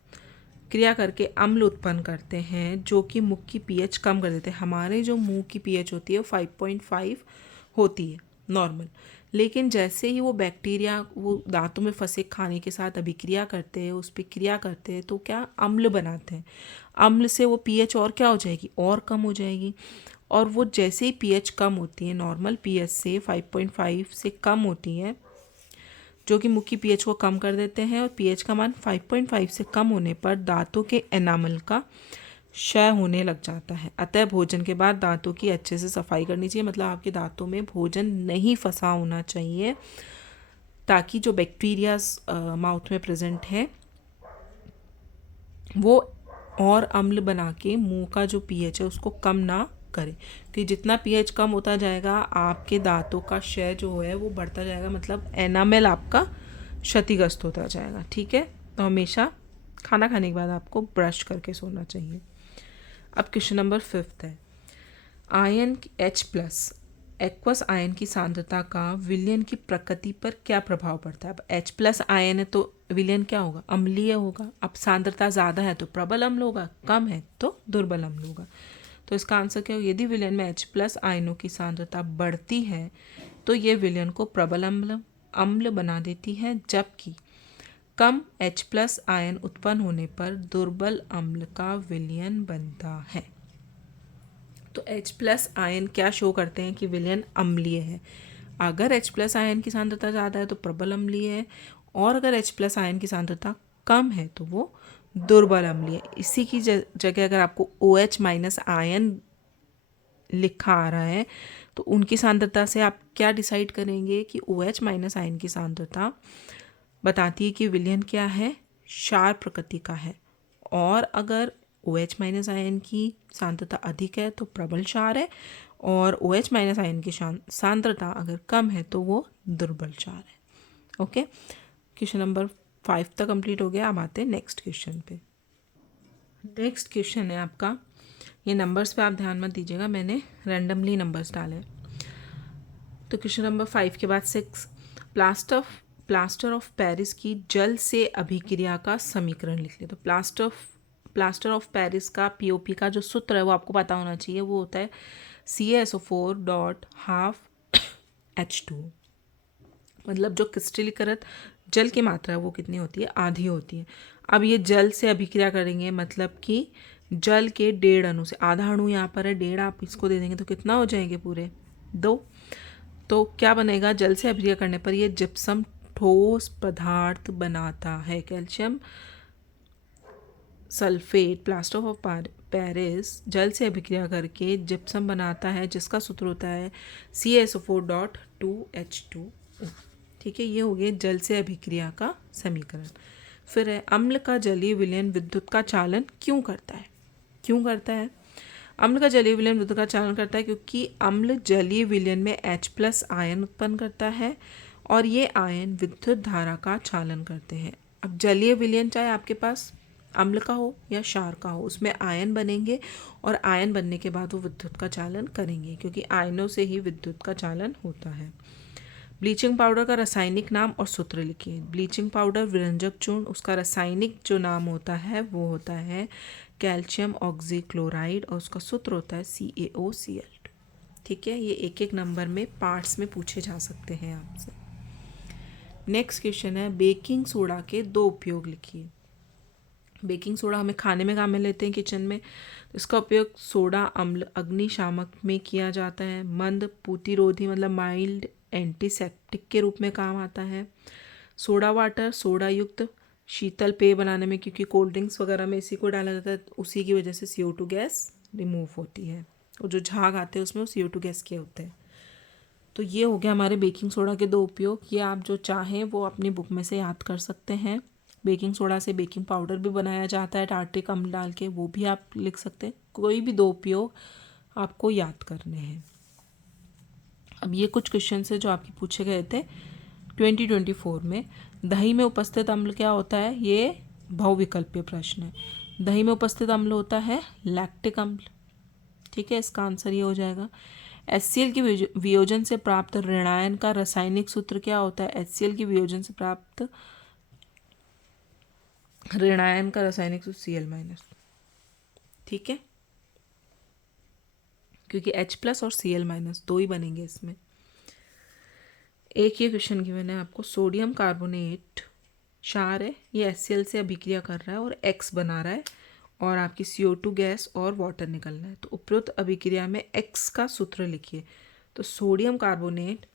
क्रिया करके अम्ल उत्पन्न करते हैं जो कि मुख की पीएच कम कर देते हैं। हमारे जो मुंह की पीएच होती है 5.5 होती है नॉर्मल, लेकिन जैसे ही वो बैक्टीरिया वो दांतों में फंसे खाने के साथ अभिक्रिया करते हैं, उस पर क्रिया करते हैं, तो क्या अम्ल बनाते हैं। अम्ल से वो पीएच और क्या हो जाएगी, और कम हो जाएगी। और वो जैसे ही पीएच कम होती है, नॉर्मल पीएच से 5.5 से कम होती है, जो कि मुख की पीएच को कम कर देते हैं, और पीएच का मान 5.5 से कम होने पर दांतों के एनामल का क्षय होने लग जाता है। अतः भोजन के बाद दांतों की अच्छे से सफाई करनी चाहिए। मतलब आपके दांतों में भोजन नहीं फंसा होना चाहिए, ताकि जो बैक्टीरियाज माउथ में प्रेजेंट है वो और अम्ल बना के मुंह का जो पीएच है उसको कम ना करे। कि जितना पीएच कम होता जाएगा आपके दांतों का क्षय जो है वो बढ़ता जाएगा, मतलब एनामेल आपका क्षतिग्रस्त होता जाएगा। ठीक है, तो हमेशा खाना खाने के बाद आपको ब्रश करके सोना चाहिए। अब क्वेश्चन नंबर 5 है, आयन H+ एक्वस आयन की सांद्रता का विलयन की प्रकृति पर क्या प्रभाव पड़ता है। अब H+ आयन है तो विलयन क्या होगा, अम्लीय होगा। अब सांद्रता ज़्यादा है तो प्रबल अम्ल होगा, कम है तो दुर्बल अम्ल होगा। तो इसका आंसर क्या होगा, यदि विलयन में H+ आयनों की सांद्रता बढ़ती है तो ये विलयन को प्रबल अम्ल बना देती है, जबकि कम H+ आयन उत्पन्न होने पर दुर्बल अम्ल का विलयन बनता है। तो H+ आयन क्या शो करते हैं कि विलयन अम्लीय है। अगर H+ आयन की सांद्रता ज़्यादा है तो प्रबल अम्लीय है, और अगर H+ आयन की सांद्रता कम है तो वो दुर्बल अम्लीय। इसी की जगह अगर आपको OH- आयन लिखा आ रहा है तो उनकी सांद्रता से आप क्या डिसाइड करेंगे कि OH- आयन की सांद्रता बताती है कि विलयन क्या है, क्षार प्रकृति का है। और अगर OH- आयन की सांद्रता अधिक है तो प्रबल क्षार है, और OH- आयन की सांद्रता अगर कम है तो वो दुर्बल क्षार है। ओके, क्वेश्चन नंबर 5 तक कंप्लीट हो गया। अब आते हैं नेक्स्ट क्वेश्चन पे। नेक्स्ट क्वेश्चन है आपका, ये नंबर्स पे आप ध्यान मत दीजिएगा, मैंने रैंडमली नंबर्स डाले। तो क्वेश्चन नंबर 5 के बाद 6, प्लास्टर ऑफ पेरिस की जल से अभिक्रिया का समीकरण लिख ले। तो प्लास्टर ऑफ पेरिस का POP का जो सूत्र है वो आपको पता होना चाहिए, वो होता है CaSO4.12H2। मतलब जो क्रिस्टलीकृत जल की मात्रा है वो कितनी होती है, आधी होती है। अब ये जल से अभिक्रिया करेंगे, मतलब कि जल के 1.5 अणु से, आधा अणु यहाँ पर है, 1.5 आप इसको दे देंगे तो कितना हो जाएंगे पूरे 2। तो क्या बनेगा, जल से अभिक्रिया करने पर ये जिप्सम ठोस पदार्थ बनाता है। Calcium sulphate plaster of Paris जल से अभिक्रिया करके जिप्सम बनाता है, जिसका सूत्र होता है CaSO4.2H2O। ठीक है, ये हो गया जल से अभिक्रिया का समीकरण। फिर है, अम्ल का जलीय विलयन विद्युत का चालन क्यों करता है। क्यों करता है, अम्ल का जलीय विलयन विद्युत का चालन करता है क्योंकि अम्ल जलीय विलयन में H+ आयन उत्पन्न करता है, और ये आयन विद्युत धारा का चालन करते हैं। अब जलीय विलयन चाहे आपके पास अम्ल का हो या क्षार का हो, उसमें आयन बनेंगे, और आयन बनने के बाद वो विद्युत का चालन करेंगे, क्योंकि आयनों से ही विद्युत का चालन होता है। ब्लीचिंग पाउडर का रासायनिक नाम और सूत्र लिखिए। ब्लीचिंग पाउडर विरंजक चूर्ण, उसका रासायनिक जो नाम होता है वो होता है कैल्शियम ऑक्सीक्लोराइड, और उसका सूत्र होता है CaOCl2। ठीक है, ये एक एक नंबर में पार्ट्स में पूछे जा सकते हैं आपसे। नेक्स्ट क्वेश्चन है, बेकिंग सोडा के 2 उपयोग लिखिए। बेकिंग सोडा हमें खाने में काम में लेते हैं किचन में, तो इसका उपयोग सोडा अम्ल अग्निशामक में किया जाता है। मंद प्रतिरोधी मतलब माइल्ड एंटीसेप्टिक के रूप में काम आता है। सोडा वाटर सोडा युक्त शीतल पेय बनाने में, क्योंकि कोल्ड ड्रिंक्स वगैरह में इसी को डाला जाता है, उसी की वजह से CO2 गैस रिमूव होती है, और जो झाग आते हैं उसमें वो CO2 गैस के होते हैं। तो ये हो गया हमारे बेकिंग सोडा के 2 उपयोग। ये आप जो चाहें वो अपनी बुक में से याद कर सकते हैं। बेकिंग सोडा से बेकिंग पाउडर भी बनाया जाता है टार्ट्रिक अम्ल डाल के, वो भी आप लिख सकते हैं। कोई भी 2 उपयोग आपको याद करने हैं। अब ये कुछ क्वेश्चन है जो आपके पूछे गए थे 2024 में। दही में उपस्थित अम्ल क्या होता है? ये बहुविकल्पीय प्रश्न है। दही में उपस्थित अम्ल होता है लैक्टिक अम्ल। ठीक है, इसका आंसर ये हो जाएगा। HCl की वियोजन से प्राप्त ऋणायन का रासायनिक सूत्र क्या होता है? HCl की वियोजन से प्राप्त ऋणायन का रासायनिक सूत्र Cl-। ठीक है, क्योंकि H+ और Cl- 2 ही बनेंगे इसमें। एक ये क्वेश्चन गिवन है आपको, सोडियम कार्बोनेट क्षार है, ये HCl से अभिक्रिया कर रहा है और X बना रहा है, और आपकी CO2 गैस और वाटर निकलना है। तो उपरोक्त अभिक्रिया में X का सूत्र लिखिए। तो सोडियम कार्बोनेट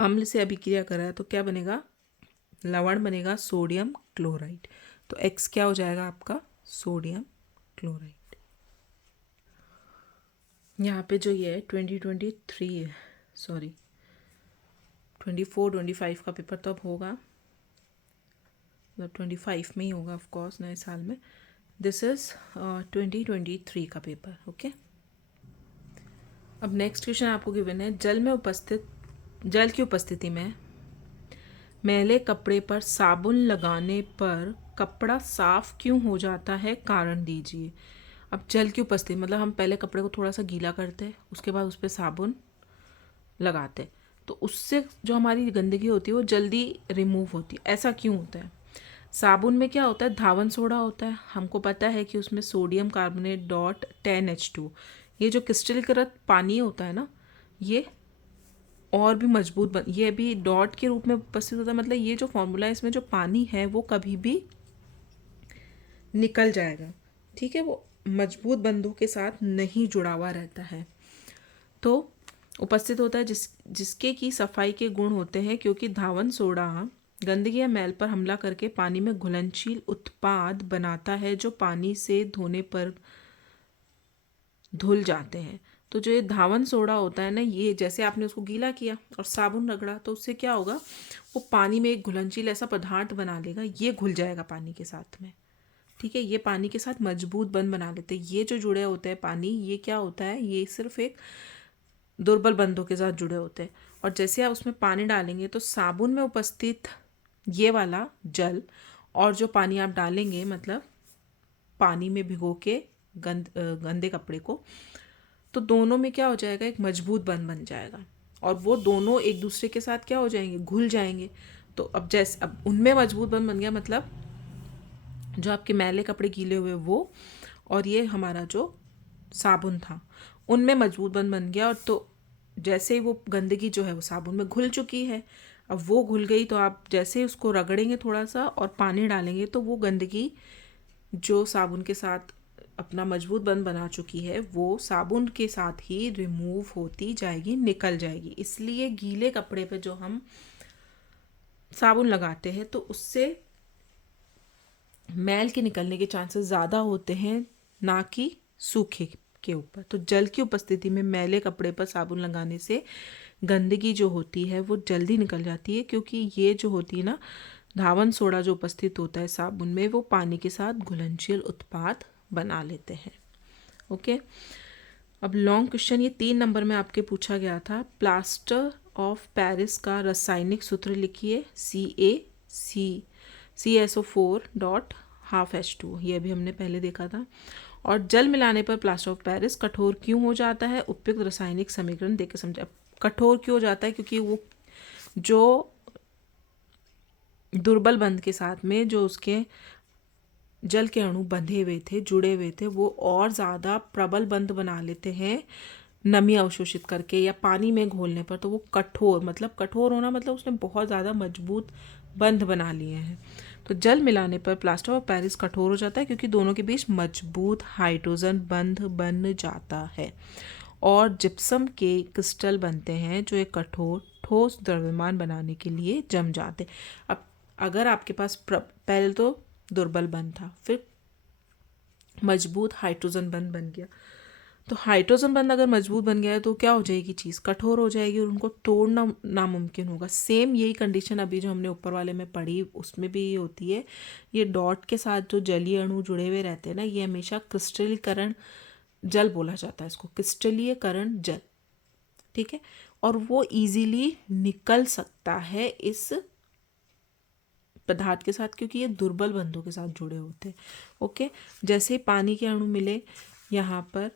अम्ल से अभिक्रिया कर रहा है तो क्या बनेगा? लवण बनेगा सोडियम क्लोराइड। तो X क्या हो जाएगा आपका? Sodium chloride. यहाँ पे जो ये 2023 है, सॉरी 24-25 का पेपर तो अब होगा, मतलब 25 में ही होगा ऑफ कोर्स, नए साल में। दिस इज़ 2023 का पेपर। ओके, अब नेक्स्ट क्वेश्चन आपको गिवन है, जल की उपस्थिति में मैले कपड़े पर साबुन लगाने पर कपड़ा साफ क्यों हो जाता है? कारण दीजिए। अब जल की उपस्थिति मतलब हम पहले कपड़े को थोड़ा सा गीला करते हैं, उसके बाद उस पर साबुन लगाते हैं, तो उससे जो हमारी गंदगी होती है वो जल्दी रिमूव होती है। ऐसा क्यों होता है? साबुन में क्या होता है? धावन सोडा होता है। हमको पता है कि उसमें सोडियम कार्बोनेट डॉट 10H2, ये जो क्रिस्टलीकृत पानी होता है ना, ये और भी मजबूत ये भी डॉट के रूप में उपस्थित होता है। मतलब ये जो फॉर्मूला है, इसमें जो पानी है वो कभी भी निकल जाएगा। ठीक है, वो मजबूत बंधों के साथ नहीं जुड़ा हुआ रहता है। तो उपस्थित होता है जिसके की सफाई के गुण होते हैं, क्योंकि धावन सोडा गंदगी या मैल पर हमला करके पानी में घुलनशील उत्पाद बनाता है जो पानी से धोने पर धुल जाते हैं। तो जो ये धावन सोडा होता है ना, ये जैसे आपने उसको गीला किया और साबुन रगड़ा, तो उससे क्या होगा? वो पानी में एक घुलनशील ऐसा पदार्थ बना लेगा, ये घुल जाएगा पानी के साथ में। ठीक है, ये पानी के साथ मजबूत बंध बना लेते हैं। ये जो जुड़े होते हैं पानी, ये क्या होता है? ये सिर्फ एक दुर्बल बंधों के साथ जुड़े होते हैं। और जैसे आप उसमें पानी डालेंगे तो साबुन में उपस्थित ये वाला जल और जो पानी आप डालेंगे, मतलब पानी में भिगो के गंदे कपड़े को, तो दोनों में क्या हो जाएगा? एक मजबूत बंध बन जाएगा, और वो दोनों एक दूसरे के साथ क्या हो जाएंगे? घुल जाएंगे। तो अब उनमें मजबूत बंध बन गया, मतलब जो आपके मैले कपड़े गीले हुए वो, और ये हमारा जो साबुन था, उनमें मजबूत बंध बन गया। और तो जैसे ही वो गंदगी जो है वो साबुन में घुल चुकी है, अब वो घुल गई, तो आप जैसे ही उसको रगड़ेंगे थोड़ा सा और पानी डालेंगे, तो वो गंदगी जो साबुन के साथ अपना मजबूत बंध बना चुकी है, वो साबुन के साथ ही रिमूव होती जाएगी, निकल जाएगी। इसलिए गीले कपड़े पे जो हम साबुन लगाते हैं, तो उससे मैल के निकलने के चांसेस ज़्यादा होते हैं, ना कि सूखे के ऊपर। तो जल की उपस्थिति में मैले कपड़े पर साबुन लगाने से गंदगी जो होती है वो जल्दी निकल जाती है, क्योंकि ये जो होती है ना, धावन सोडा जो उपस्थित होता है साबुन में, वो पानी के साथ घुलनशील उत्पाद बना लेते हैं। ओके, अब लॉन्ग क्वेश्चन, ये 3 नंबर में आपके पूछा गया था। प्लास्टर ऑफ पेरिस का रासायनिक सूत्र लिखिए। CaCSO4.12H2, ये भी हमने पहले देखा था। और जल मिलाने पर प्लास्टर ऑफ पेरिस कठोर क्यों हो जाता है? उपयुक्त रासायनिक समीकरण देकर समझा। कठोर क्यों हो जाता है? क्योंकि वो जो दुर्बल बंध के साथ में जो उसके जल के अणु बंधे हुए थे, जुड़े हुए थे, वो और ज़्यादा प्रबल बंध बना लेते हैं नमी अवशोषित करके या पानी में घोलने पर। तो वो कठोर, मतलब कठोर होना मतलब उसने बहुत ज़्यादा मजबूत बंध बना लिए हैं। तो जल मिलाने पर प्लास्टर ऑफ पेरिस कठोर हो जाता है क्योंकि दोनों के बीच मजबूत हाइड्रोजन बंध बन जाता है और जिप्सम के क्रिस्टल बनते हैं जो एक कठोर ठोस द्रव्यमान बनाने के लिए जम जाते। अब अगर आपके पास पहले तो दुर्बल बंध था, फिर मजबूत हाइड्रोजन बंध बन गया, तो हाइड्रोजन बंध अगर मजबूत बन गया है तो क्या हो जाएगी चीज़, कठोर हो जाएगी और उनको तोड़ना नामुमकिन होगा। सेम यही कंडीशन अभी जो हमने ऊपर वाले में पढ़ी उसमें भी होती है। ये डॉट के साथ जो जलीय अणु जुड़े हुए रहते हैं ना, ये हमेशा क्रिस्टलीकरण जल बोला जाता है इसको, क्रिस्टलीकरण जल, ठीक है। और वो इजीली निकल सकता है इस पदार्थ के साथ क्योंकि ये दुर्बल बंधों के साथ जुड़े होते हैं। ओके, जैसे ही पानी के अणु मिले यहाँ पर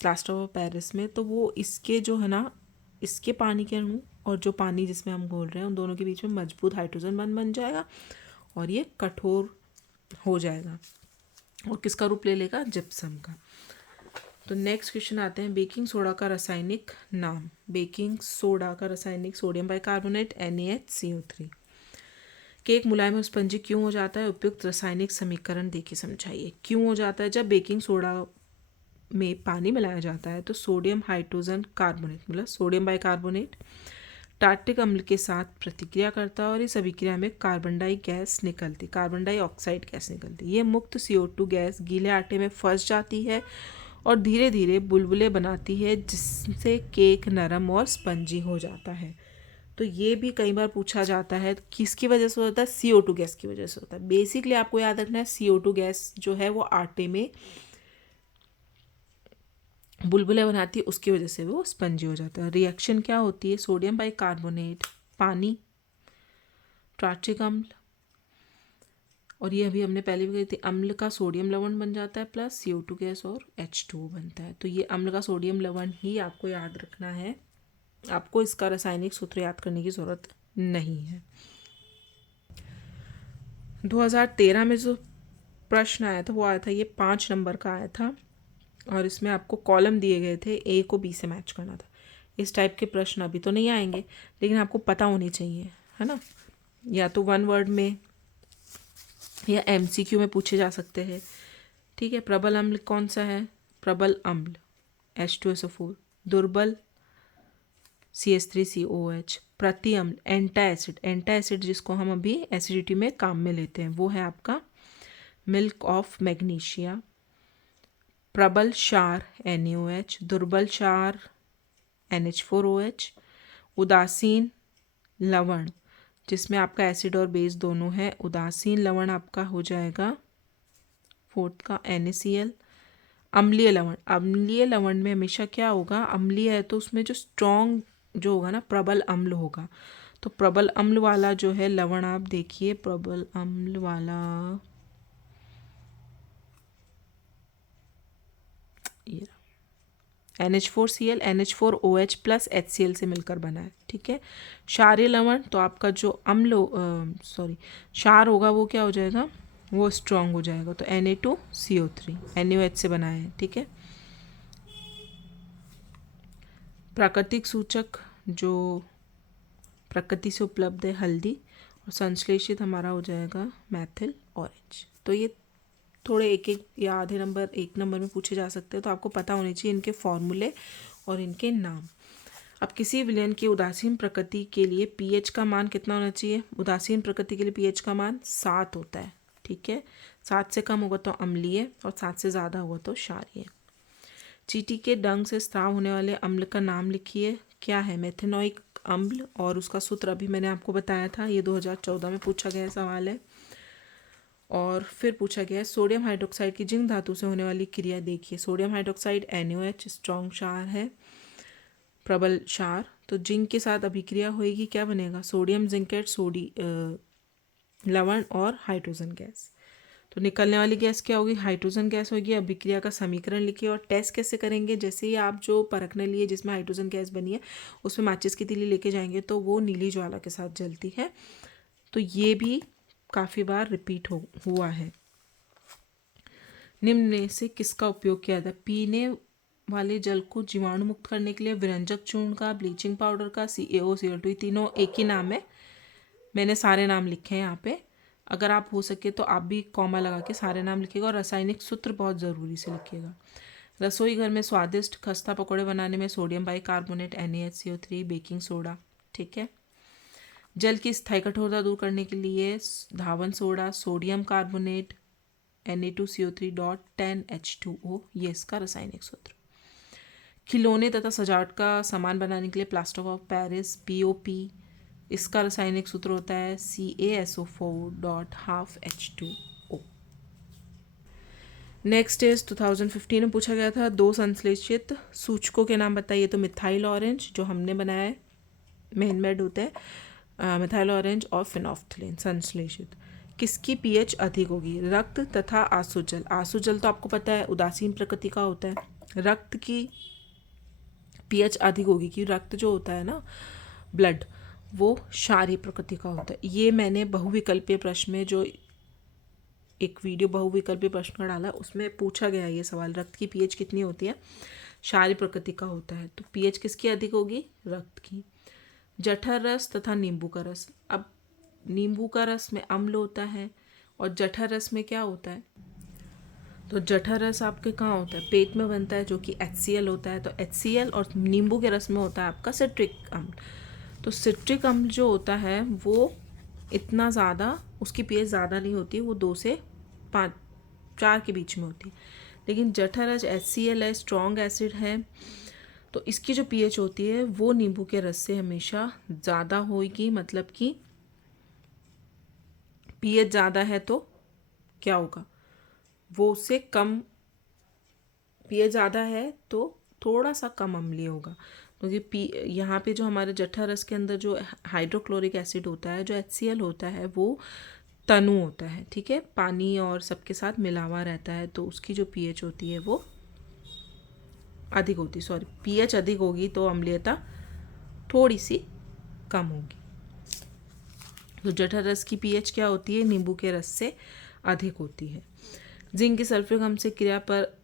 प्लास्टर ऑफ पेरिस में, तो वो इसके जो है ना, इसके पानी के अणु और जो पानी जिसमें हम घोल रहे हैं उन दोनों के बीच में मजबूत हाइड्रोजन बंध बन जाएगा और ये कठोर हो जाएगा और किसका रूप ले लेगा, जिप्सम का। तो नेक्स्ट क्वेश्चन आते हैं, बेकिंग सोडा का रासायनिक नाम। बेकिंग सोडा का रासायनिक सोडियम बाइकार्बोनेट NaHCO3 कि एक मुलायम और स्पंजी क्यों हो जाता है, उपयुक्त रासायनिक समीकरण देके समझाइए। क्यों हो जाता है, जब बेकिंग सोडा में पानी मिलाया जाता है तो सोडियम हाइड्रोजन कार्बोनेट मतलब सोडियम बाइकार्बोनेट टार्टिक अम्ल के साथ प्रतिक्रिया करता है और इस अभिक्रिया में कार्बन डाई गैस निकलती, कार्बन डाइऑक्साइड गैस निकलती। ये मुक्त CO2 गैस गीले आटे में फंस जाती है और धीरे धीरे बुलबुले बनाती है जिससे केक नरम और स्पंजी हो जाता है। तो ये भी कई बार पूछा जाता है किसकी वजह से होता है, CO2 गैस की वजह से होता है। बेसिकली आपको याद रखना है CO2 गैस जो है वो आटे में बुलबुले बनाती है, उसकी वजह से वो स्पंजी हो जाता है। रिएक्शन क्या होती है, सोडियम बाइकार्बोनेट, पानी, टार्ट्रिक अम्ल, और ये अभी हमने पहले भी कही थी, अम्ल का सोडियम लवण बन जाता है प्लस CO2 गैस और H2O बनता है। तो ये अम्ल का सोडियम लवण ही आपको याद रखना है, आपको इसका रासायनिक सूत्र याद करने की ज़रूरत नहीं है। 2013 में जो प्रश्न आया था वो आया था, ये 5 नंबर का आया था और इसमें आपको कॉलम दिए गए थे, A को B से मैच करना था। इस टाइप के प्रश्न अभी तो नहीं आएंगे लेकिन आपको पता होनी चाहिए, है ना, या तो 1 वर्ड में या MCQ में पूछे जा सकते हैं, ठीक है। प्रबल अम्ल कौन सा है, प्रबल अम्ल H2SO4, दुर्बल CH3COH, प्रति अम्ल एंटा एसिड, एंटा एसिड जिसको हम अभी एसिडिटी में काम में लेते हैं वो है आपका मिल्क ऑफ मैग्नीशिया, प्रबल क्षार NaOH, दुर्बल क्षार NH4OH, उदासीन लवण जिसमें आपका एसिड और बेस दोनों है, उदासीन लवण आपका हो जाएगा 4th का NaCl। अम्लीय लवण, अम्लीय लवण में हमेशा क्या होगा, अम्लीय है तो उसमें जो स्ट्रॉन्ग जो होगा ना प्रबल अम्ल होगा, तो प्रबल अम्ल वाला जो है लवण आप देखिए, प्रबल अम्ल वाला ये NH4Cl NH4OH प्लस HCl से मिलकर बना है, ठीक है। क्षारीय लवण तो आपका जो अम्ल क्षार होगा वो क्या हो जाएगा, वो स्ट्रॉन्ग हो जाएगा, तो Na2CO3 NaOH से बना है, ठीक है। प्राकृतिक सूचक जो प्रकृति से उपलब्ध है हल्दी, और संश्लेषित हमारा हो जाएगा मैथिल ऑरेंज। तो ये थोड़े एक एक या आधे नंबर 1 नंबर में पूछे जा सकते हैं, तो आपको पता होने चाहिए इनके फॉर्मूले और इनके नाम। अब किसी विलयन की उदासीन प्रकृति के लिए pH का मान कितना होना चाहिए, उदासीन प्रकृति के लिए pH का मान 7 होता है, ठीक है। 7 से कम होगा तो अम्लीय और 7 से ज़्यादा होगा तो क्षारीय। चींटी के डंक से स्राव होने वाले अम्ल का नाम लिखिए, क्या है, मेथेनोइक अम्ल, और उसका सूत्र अभी मैंने आपको बताया था, ये 2014 में पूछा गया सवाल है। और फिर पूछा गया है सोडियम हाइड्रोक्साइड की जिंक धातु से होने वाली क्रिया देखिए, सोडियम हाइड्रोक्साइड NaOH स्ट्रॉन्ग क्षार है, प्रबल क्षार, तो जिंक के साथ अभिक्रिया होएगी, क्या बनेगा, सोडियम जिंकेट लवण और हाइड्रोजन गैस। तो निकलने वाली गैस क्या होगी, हाइड्रोजन गैस होगी। अभिक्रिया का समीकरण लिखिए और टेस्ट कैसे करेंगे, जैसे ही आप जो परखने लिए जिसमें हाइड्रोजन गैस बनी है उसमें माचिस की तीली लेके जाएंगे तो वो नीली ज्वाला के साथ जलती है। तो ये भी काफ़ी बार रिपीट हुआ है। निम्न में से किसका उपयोग किया जाता है, पीने वाले जल को जीवाणु मुक्त करने के लिए विरंजक चूर्ण का, ब्लीचिंग पाउडर का, CaO CO2, तीनों एक ही नाम है, मैंने सारे नाम लिखे हैं यहाँ पे। अगर आप हो सके तो आप भी कॉमा लगा के सारे नाम लिखिएगा, और रासायनिक सूत्र बहुत ज़रूरी से लिखिएगा। रसोई घर में स्वादिष्ट खस्ता पकौड़े बनाने में sodium bicarbonate NaHCO3 baking soda, ठीक है। जल की स्थायी कठोरता दूर करने के लिए धावन सोडा, सोडियम कार्बोनेट Na2CO3.10H2O, ये इसका रासायनिक सूत्र। खिलौने तथा सजावट का सामान बनाने के लिए प्लास्टर ऑफ पेरिस POP, इसका रासायनिक सूत्र होता है CaSO4.12H2O। नेक्स्ट इज 2015 में पूछा गया था, दो संश्लेषित सूचकों के नाम बताइए। तो मिथाइल ऑरेंज जो हमने बनाया है, मेन मेड होते हैं, मिथाइल ऑरेंज और फिनोफ्थलीन संश्लेषित। किसकी pH अधिक होगी? रक्त तथा आसुजल। आसुजल तो आपको पता है उदासीन प्रकृति का होता है। रक्त की pH अधिक होगी क्योंकि रक्त जो होता है ना, ब्लड, वो क्षारीय प्रकृति का होता है। ये मैंने बहुविकल्पीय प्रश्न में जो एक वीडियो बहुविकल्पीय प्रश्न का डाला उसमें पूछा गया ये सवाल, रक्त की pH कितनी होती है? क्षारीय प्रकृति का होता है। तो pH किसकी अधिक होगी? रक्त की। जठर रस तथा नींबू का रस। अब नींबू का रस में अम्ल होता है और जठर रस में क्या होता है? तो जठर रस आपके कहाँ होता है? पेट में बनता है, जो कि HCl होता है। तो HCl और नींबू के रस में होता है आपका सिट्रिक अम्ल। तो सिट्रिक अम्ल जो होता है वो इतना ज़्यादा, उसकी pH ज़्यादा नहीं होती, वो 2 से 4 के बीच में होती है। लेकिन जठर रस HCl है, स्ट्रॉन्ग एसिड है, तो इसकी जो pH होती है वो नींबू के रस से हमेशा ज़्यादा होगी। मतलब कि pH ज़्यादा है तो क्या होगा? वो उससे कम, pH ज़्यादा है तो थोड़ा सा कम अम्लीय होगा, क्योंकि यहाँ पे जो हमारे जठर रस के अंदर जो हाइड्रोक्लोरिक एसिड होता है, जो HCl होता है, वो तनु होता है, ठीक है, पानी और सबके साथ मिला हुआ रहता है। तो उसकी जो pH होती है वो अधिक होती, pH अधिक होगी तो अम्लीयता थोड़ी सी कम होगी। तो जठर रस की pH क्या होती है? नींबू के रस से अधिक होती है। जिंक की सल्फ्यूरिक अम्ल से क्रिया पर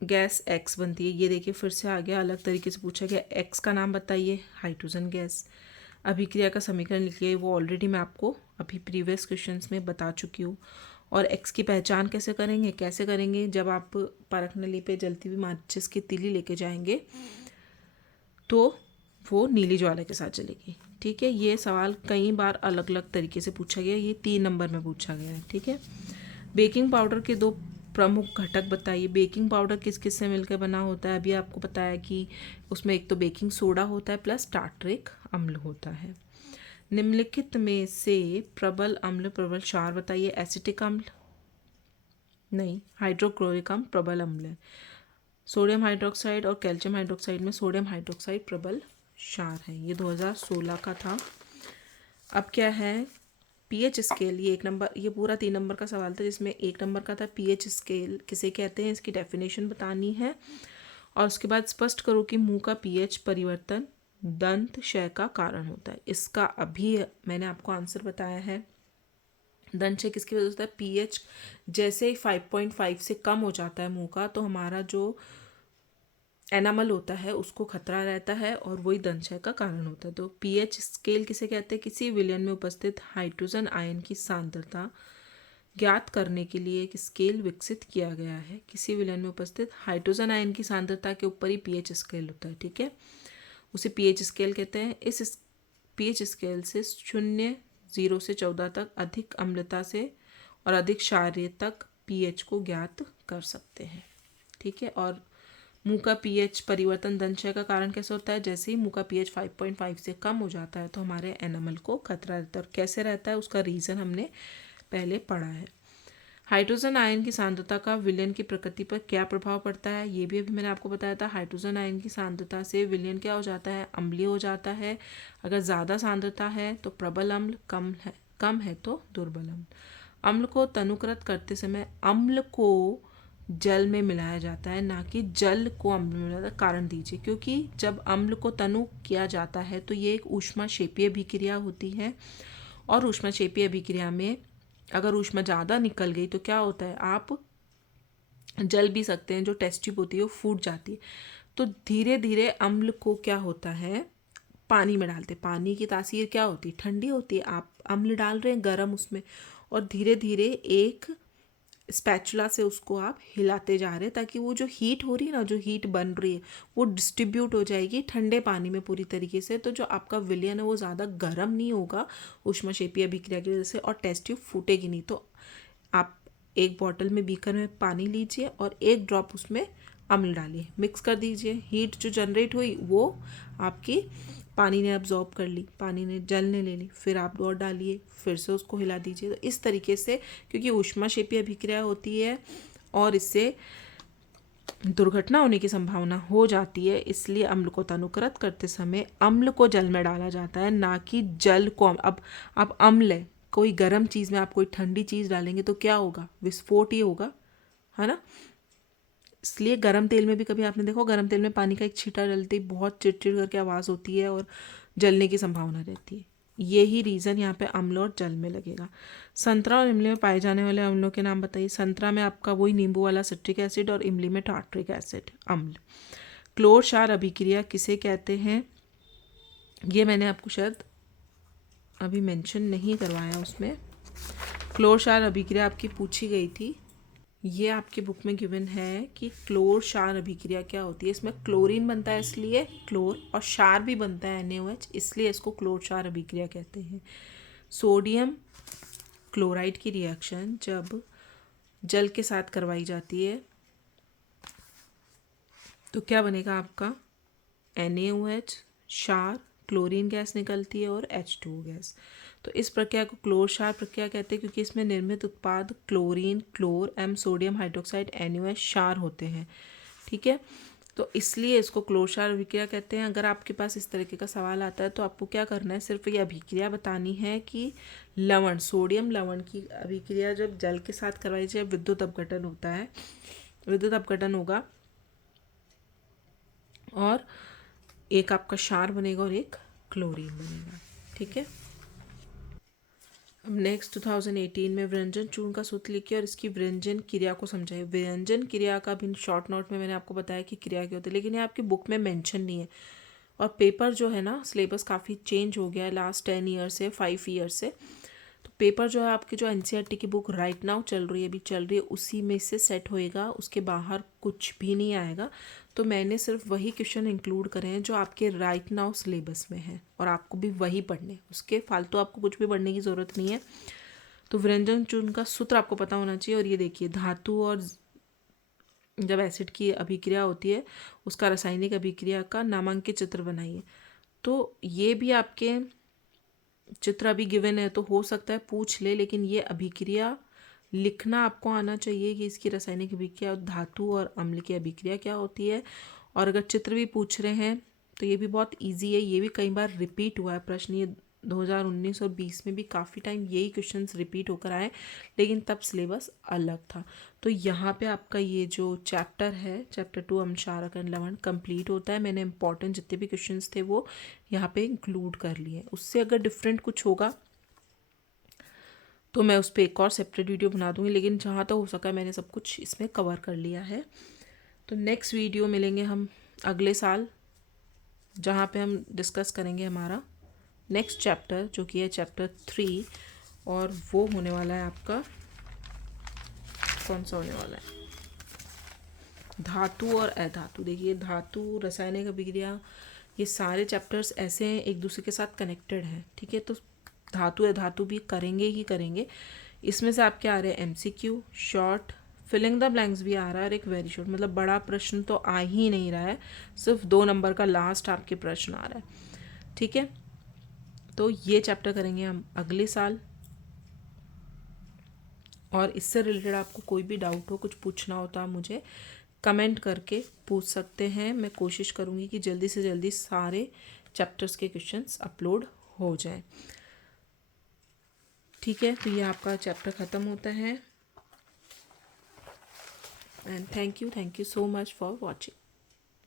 गैस X बनती है। ये देखिए फिर से आ गया, अलग तरीके से पूछा गया। X का नाम बताइए, हाइड्रोजन गैस। अभिक्रिया का समीकरण लिखिए, वो ऑलरेडी मैं आपको अभी प्रीवियस क्वेश्चंस में बता चुकी हूँ। और X की पहचान कैसे करेंगे? कैसे करेंगे? जब आप परख नली पे जलती हुई माचिस की तीली लेके जाएंगे तो वो नीली ज्वाला के साथ जलेगी, ठीक है। ये सवाल कई बार अलग अलग तरीके से पूछा गया, ये 3 नंबर में पूछा गया है, ठीक है। बेकिंग पाउडर के 2 प्रमुख घटक बताइए। बेकिंग पाउडर किस किस से मिलकर बना होता है? अभी आपको पता है कि उसमें एक तो बेकिंग सोडा होता है प्लस टार्टरिक अम्ल होता है। निम्नलिखित में से प्रबल अम्ल प्रबल क्षार बताइए। एसिटिक अम्ल नहीं, हाइड्रोक्लोरिक अम्ल प्रबल अम्ल है। सोडियम हाइड्रोक्साइड और कैल्शियम हाइड्रोक्साइड में सोडियम हाइड्रोक्साइड प्रबल क्षार है। ये 2016 का था। अब क्या है? pH scale. ये 1 नंबर, ये पूरा 3 नंबर का सवाल था, जिसमें 1 नंबर का था pH स्केल किसे कहते हैं, इसकी डेफिनेशन बतानी है। और उसके बाद स्पष्ट करो कि मुंह का pH परिवर्तन दंत क्षय का कारण होता है। इसका अभी मैंने आपको आंसर बताया है। दंत क्षय किसकी वजह से होता है? pH जैसे 5.5 से कम हो जाता है मुंह का, तो हमारा जो एनामल होता है उसको खतरा रहता है और वही दंत क्षय का कारण होता है। तो pH स्केल किसे कहते हैं? किसी विलयन में उपस्थित हाइड्रोजन आयन की सांद्रता ज्ञात करने के लिए एक स्केल विकसित किया गया है। किसी विलयन में उपस्थित हाइड्रोजन आयन की सांद्रता के ऊपर ही pH स्केल होता है, ठीक है, उसे pH स्केल कहते हैं। इस pH स्केल से 0 से 14 तक अधिक अम्लता से और अधिक क्षारीय तक pH को ज्ञात कर सकते हैं, ठीक है। और मुंह का pH परिवर्तन दंत क्षय का कारण कैसे होता है? जैसे ही मुंह का pH 5.5 से कम हो जाता है तो हमारे एनामल को खतरा रहता है। और कैसे रहता है उसका रीज़न हमने पहले पढ़ा है। हाइड्रोजन आयन की सांद्रता का विलयन की प्रकृति पर क्या प्रभाव पड़ता है? ये भी अभी मैंने आपको बताया था। हाइड्रोजन आयन की सांद्रता से विलयन क्या हो जाता है? अम्लीय हो जाता है। अगर ज़्यादा सांद्रता है तो प्रबल अम्ल, कम है तो दुर्बल अम्ल। अम्ल को तनुकृत करते समय अम्ल को जल में मिलाया जाता है, ना कि जल को अम्ल में मिलाया जाता है। कारण दीजिए। क्योंकि जब अम्ल को तनु किया जाता है तो ये एक ऊष्माक्षेपीय अभिक्रिया होती है, और ऊष्माक्षेपीय अभिक्रिया में अगर ऊष्मा ज़्यादा निकल गई तो क्या होता है? आप जल भी सकते हैं, जो टेस्ट ट्यूब होती है वो फूट जाती है। तो धीरे धीरे अम्ल को क्या होता है? पानी में डालते। पानी की तासीर क्या होती है? ठंडी होती है। आप अम्ल डाल रहे हैं गरम उसमें, और धीरे धीरे एक स्पैचुला से उसको आप हिलाते जा रहे हैं ताकि वो जो हीट हो रही है ना, जो हीट बन रही है वो डिस्ट्रीब्यूट हो जाएगी ठंडे पानी में पूरी तरीके से। तो जो आपका विलयन है वो ज़्यादा गर्म नहीं होगा ऊष्मक्षेपीय अभिक्रिया की वजह से, और टेस्ट ट्यूब फूटेगी नहीं। तो आप एक बॉटल में, बीकर में पानी लीजिए और एक ड्रॉप उसमें अम्ल डालिए, मिक्स कर दीजिए। हीट जो जनरेट हुई वो आपकी पानी ने अब्जॉर्ब कर ली, पानी ने जल ने ले ली, फिर आप और डालिए, फिर से उसको हिला दीजिए। तो इस तरीके से, क्योंकि ऊष्माक्षेपीय अभिक्रिया होती है और इससे दुर्घटना होने की संभावना हो जाती है, इसलिए अम्ल को तनुकृत करते समय अम्ल को जल में डाला जाता है, ना कि जल को। अब अम्ल है, कोई गर्म चीज़ में आप कोई ठंडी चीज़ डालेंगे तो क्या होगा, विस्फोट ही होगा, है ना। इसलिए गर्म तेल में भी कभी आपने देखो, गर्म तेल में पानी का एक छींटा डलते ही बहुत चिड़चिड़ करके आवाज़ होती है और जलने की संभावना रहती है। यही रीज़न यहाँ पे अम्ल और जल में लगेगा। संतरा और इमली में पाए जाने वाले अम्लों के नाम बताइए। संतरा में आपका वही नींबू वाला सिट्रिक एसिड, और इमली में टार्ट्रिक एसिड अम्ल। क्लोर क्षार अभिक्रिया किसे कहते हैं, ये मैंने आपको शायद अभी मेंशन नहीं करवाया उसमें। क्लोर क्षार अभिक्रिया आपकी पूछी गई थी, ये आपके बुक में गिवन है कि क्लोर क्षार अभिक्रिया क्या होती है। इसमें क्लोरीन बनता है इसलिए क्लोर, और क्षार भी बनता है NaOH, इसलिए इसको क्लोर क्षार अभिक्रिया कहते हैं। सोडियम क्लोराइड की रिएक्शन जब जल के साथ करवाई जाती है तो क्या बनेगा आपका, NaOH, क्षार, क्लोरीन गैस निकलती है और H2O गैस। तो इस प्रक्रिया को क्लोर क्षार प्रक्रिया कहते हैं क्योंकि इसमें निर्मित उत्पाद क्लोरीन, क्लोर, सोडियम हाइड्रोक्साइड, NaOH क्षार होते हैं। ठीक है, तो इसलिए इसको क्लोर क्षार अभिक्रिया कहते हैं। अगर आपके पास इस तरीके का सवाल आता है तो आपको क्या करना है, सिर्फ ये अभिक्रिया बतानी है कि लवण, सोडियम लवण की अभिक्रिया जब जल के साथ करवाई जाए विद्युत अपघटन होता है, विद्युत अपघटन होगा और एक आपका क्षार बनेगा और एक क्लोरीन बनेगा। ठीक है, अब नेक्स्ट 2018 में व्यंजन चूर्ण का सूत्र लिखिए और इसकी व्यंजन क्रिया को समझाइए। व्यंजन क्रिया का भी शॉर्ट नोट में मैंने आपको बताया कि क्रिया क्या होती है, लेकिन ये आपकी बुक में मेंशन नहीं है। और पेपर जो है ना, सिलेबस काफ़ी चेंज हो गया है लास्ट 10 ईयर से, 5 ईयर से। तो पेपर जो है आपकी, जो NCERT की बुक राइट नाउ चल रही है, अभी चल रही है, उसी में से सेट होएगा, उसके बाहर कुछ भी नहीं आएगा। तो मैंने सिर्फ वही क्वेश्चन इंक्लूड करे हैं जो आपके राइट नाउ सिलेबस में है, और आपको भी वही पढ़ने, उसके फालतू आपको कुछ भी पढ़ने की ज़रूरत नहीं है। तो व्यंजन चूर्ण का सूत्र आपको पता होना चाहिए। और ये देखिए, धातु और जब एसिड की अभिक्रिया होती है उसका रासायनिक अभिक्रिया का नामांकित चित्र बनाइए। तो ये भी आपके चित्र अभी गिवन है तो हो सकता है पूछ ले, लेकिन ये अभिक्रिया लिखना आपको आना चाहिए कि इसकी रासायनिक अभिक्रिया धातु और अम्ल की अभिक्रिया क्या होती है। और अगर चित्र भी पूछ रहे हैं तो ये भी बहुत इजी है, ये भी कई बार रिपीट हुआ है प्रश्न, ये 2019 और 20 में भी काफ़ी टाइम यही क्वेश्चंस रिपीट होकर आए, लेकिन तब सिलेबस अलग था। तो यहाँ पे आपका ये जो चैप्टर है, चैप्टर 2 अम्लक्षारक एंड लवण कंप्लीट होता है। मैंने इंपॉर्टेंट जितने भी क्वेश्चंस थे वो यहाँ पे इंक्लूड कर लिए। उससे अगर डिफरेंट कुछ होगा तो मैं उस पर एक और सेपरेट वीडियो बना दूँगी, लेकिन जहाँ तक हो सका मैंने सब कुछ इसमें कवर कर लिया है। तो नेक्स्ट वीडियो मिलेंगे हम अगले साल, जहाँ पे हम डिस्कस करेंगे हमारा नेक्स्ट चैप्टर, जो कि है चैप्टर 3, और वो होने वाला है आपका, कौन सा होने वाला है, धातु और अधातु। देखिए, धातु, रासायनिक अभिक्रिया, ये सारे चैप्टर्स ऐसे हैं, एक दूसरे के साथ कनेक्टेड हैं। ठीक है, तो धातु अधातु भी करेंगे ही करेंगे। इसमें से आपके आ रहे हैं MCQ, short, filling the blanks भी आ रहा है, और एक वेरी शॉर्ट, मतलब बड़ा प्रश्न तो आ ही नहीं रहा है, सिर्फ 2 नंबर का लास्ट आपके प्रश्न आ रहा है। ठीक है, तो ये चैप्टर करेंगे हम अगले साल। और इससे रिलेटेड आपको कोई भी डाउट हो, कुछ पूछना हो तो आप मुझे कमेंट करके पूछ सकते हैं। मैं कोशिश करूँगी कि जल्दी से जल्दी सारे चैप्टर्स के क्वेश्चंस अपलोड हो जाएं। ठीक है, तो ये आपका चैप्टर ख़त्म होता है। And thank you so much for watching.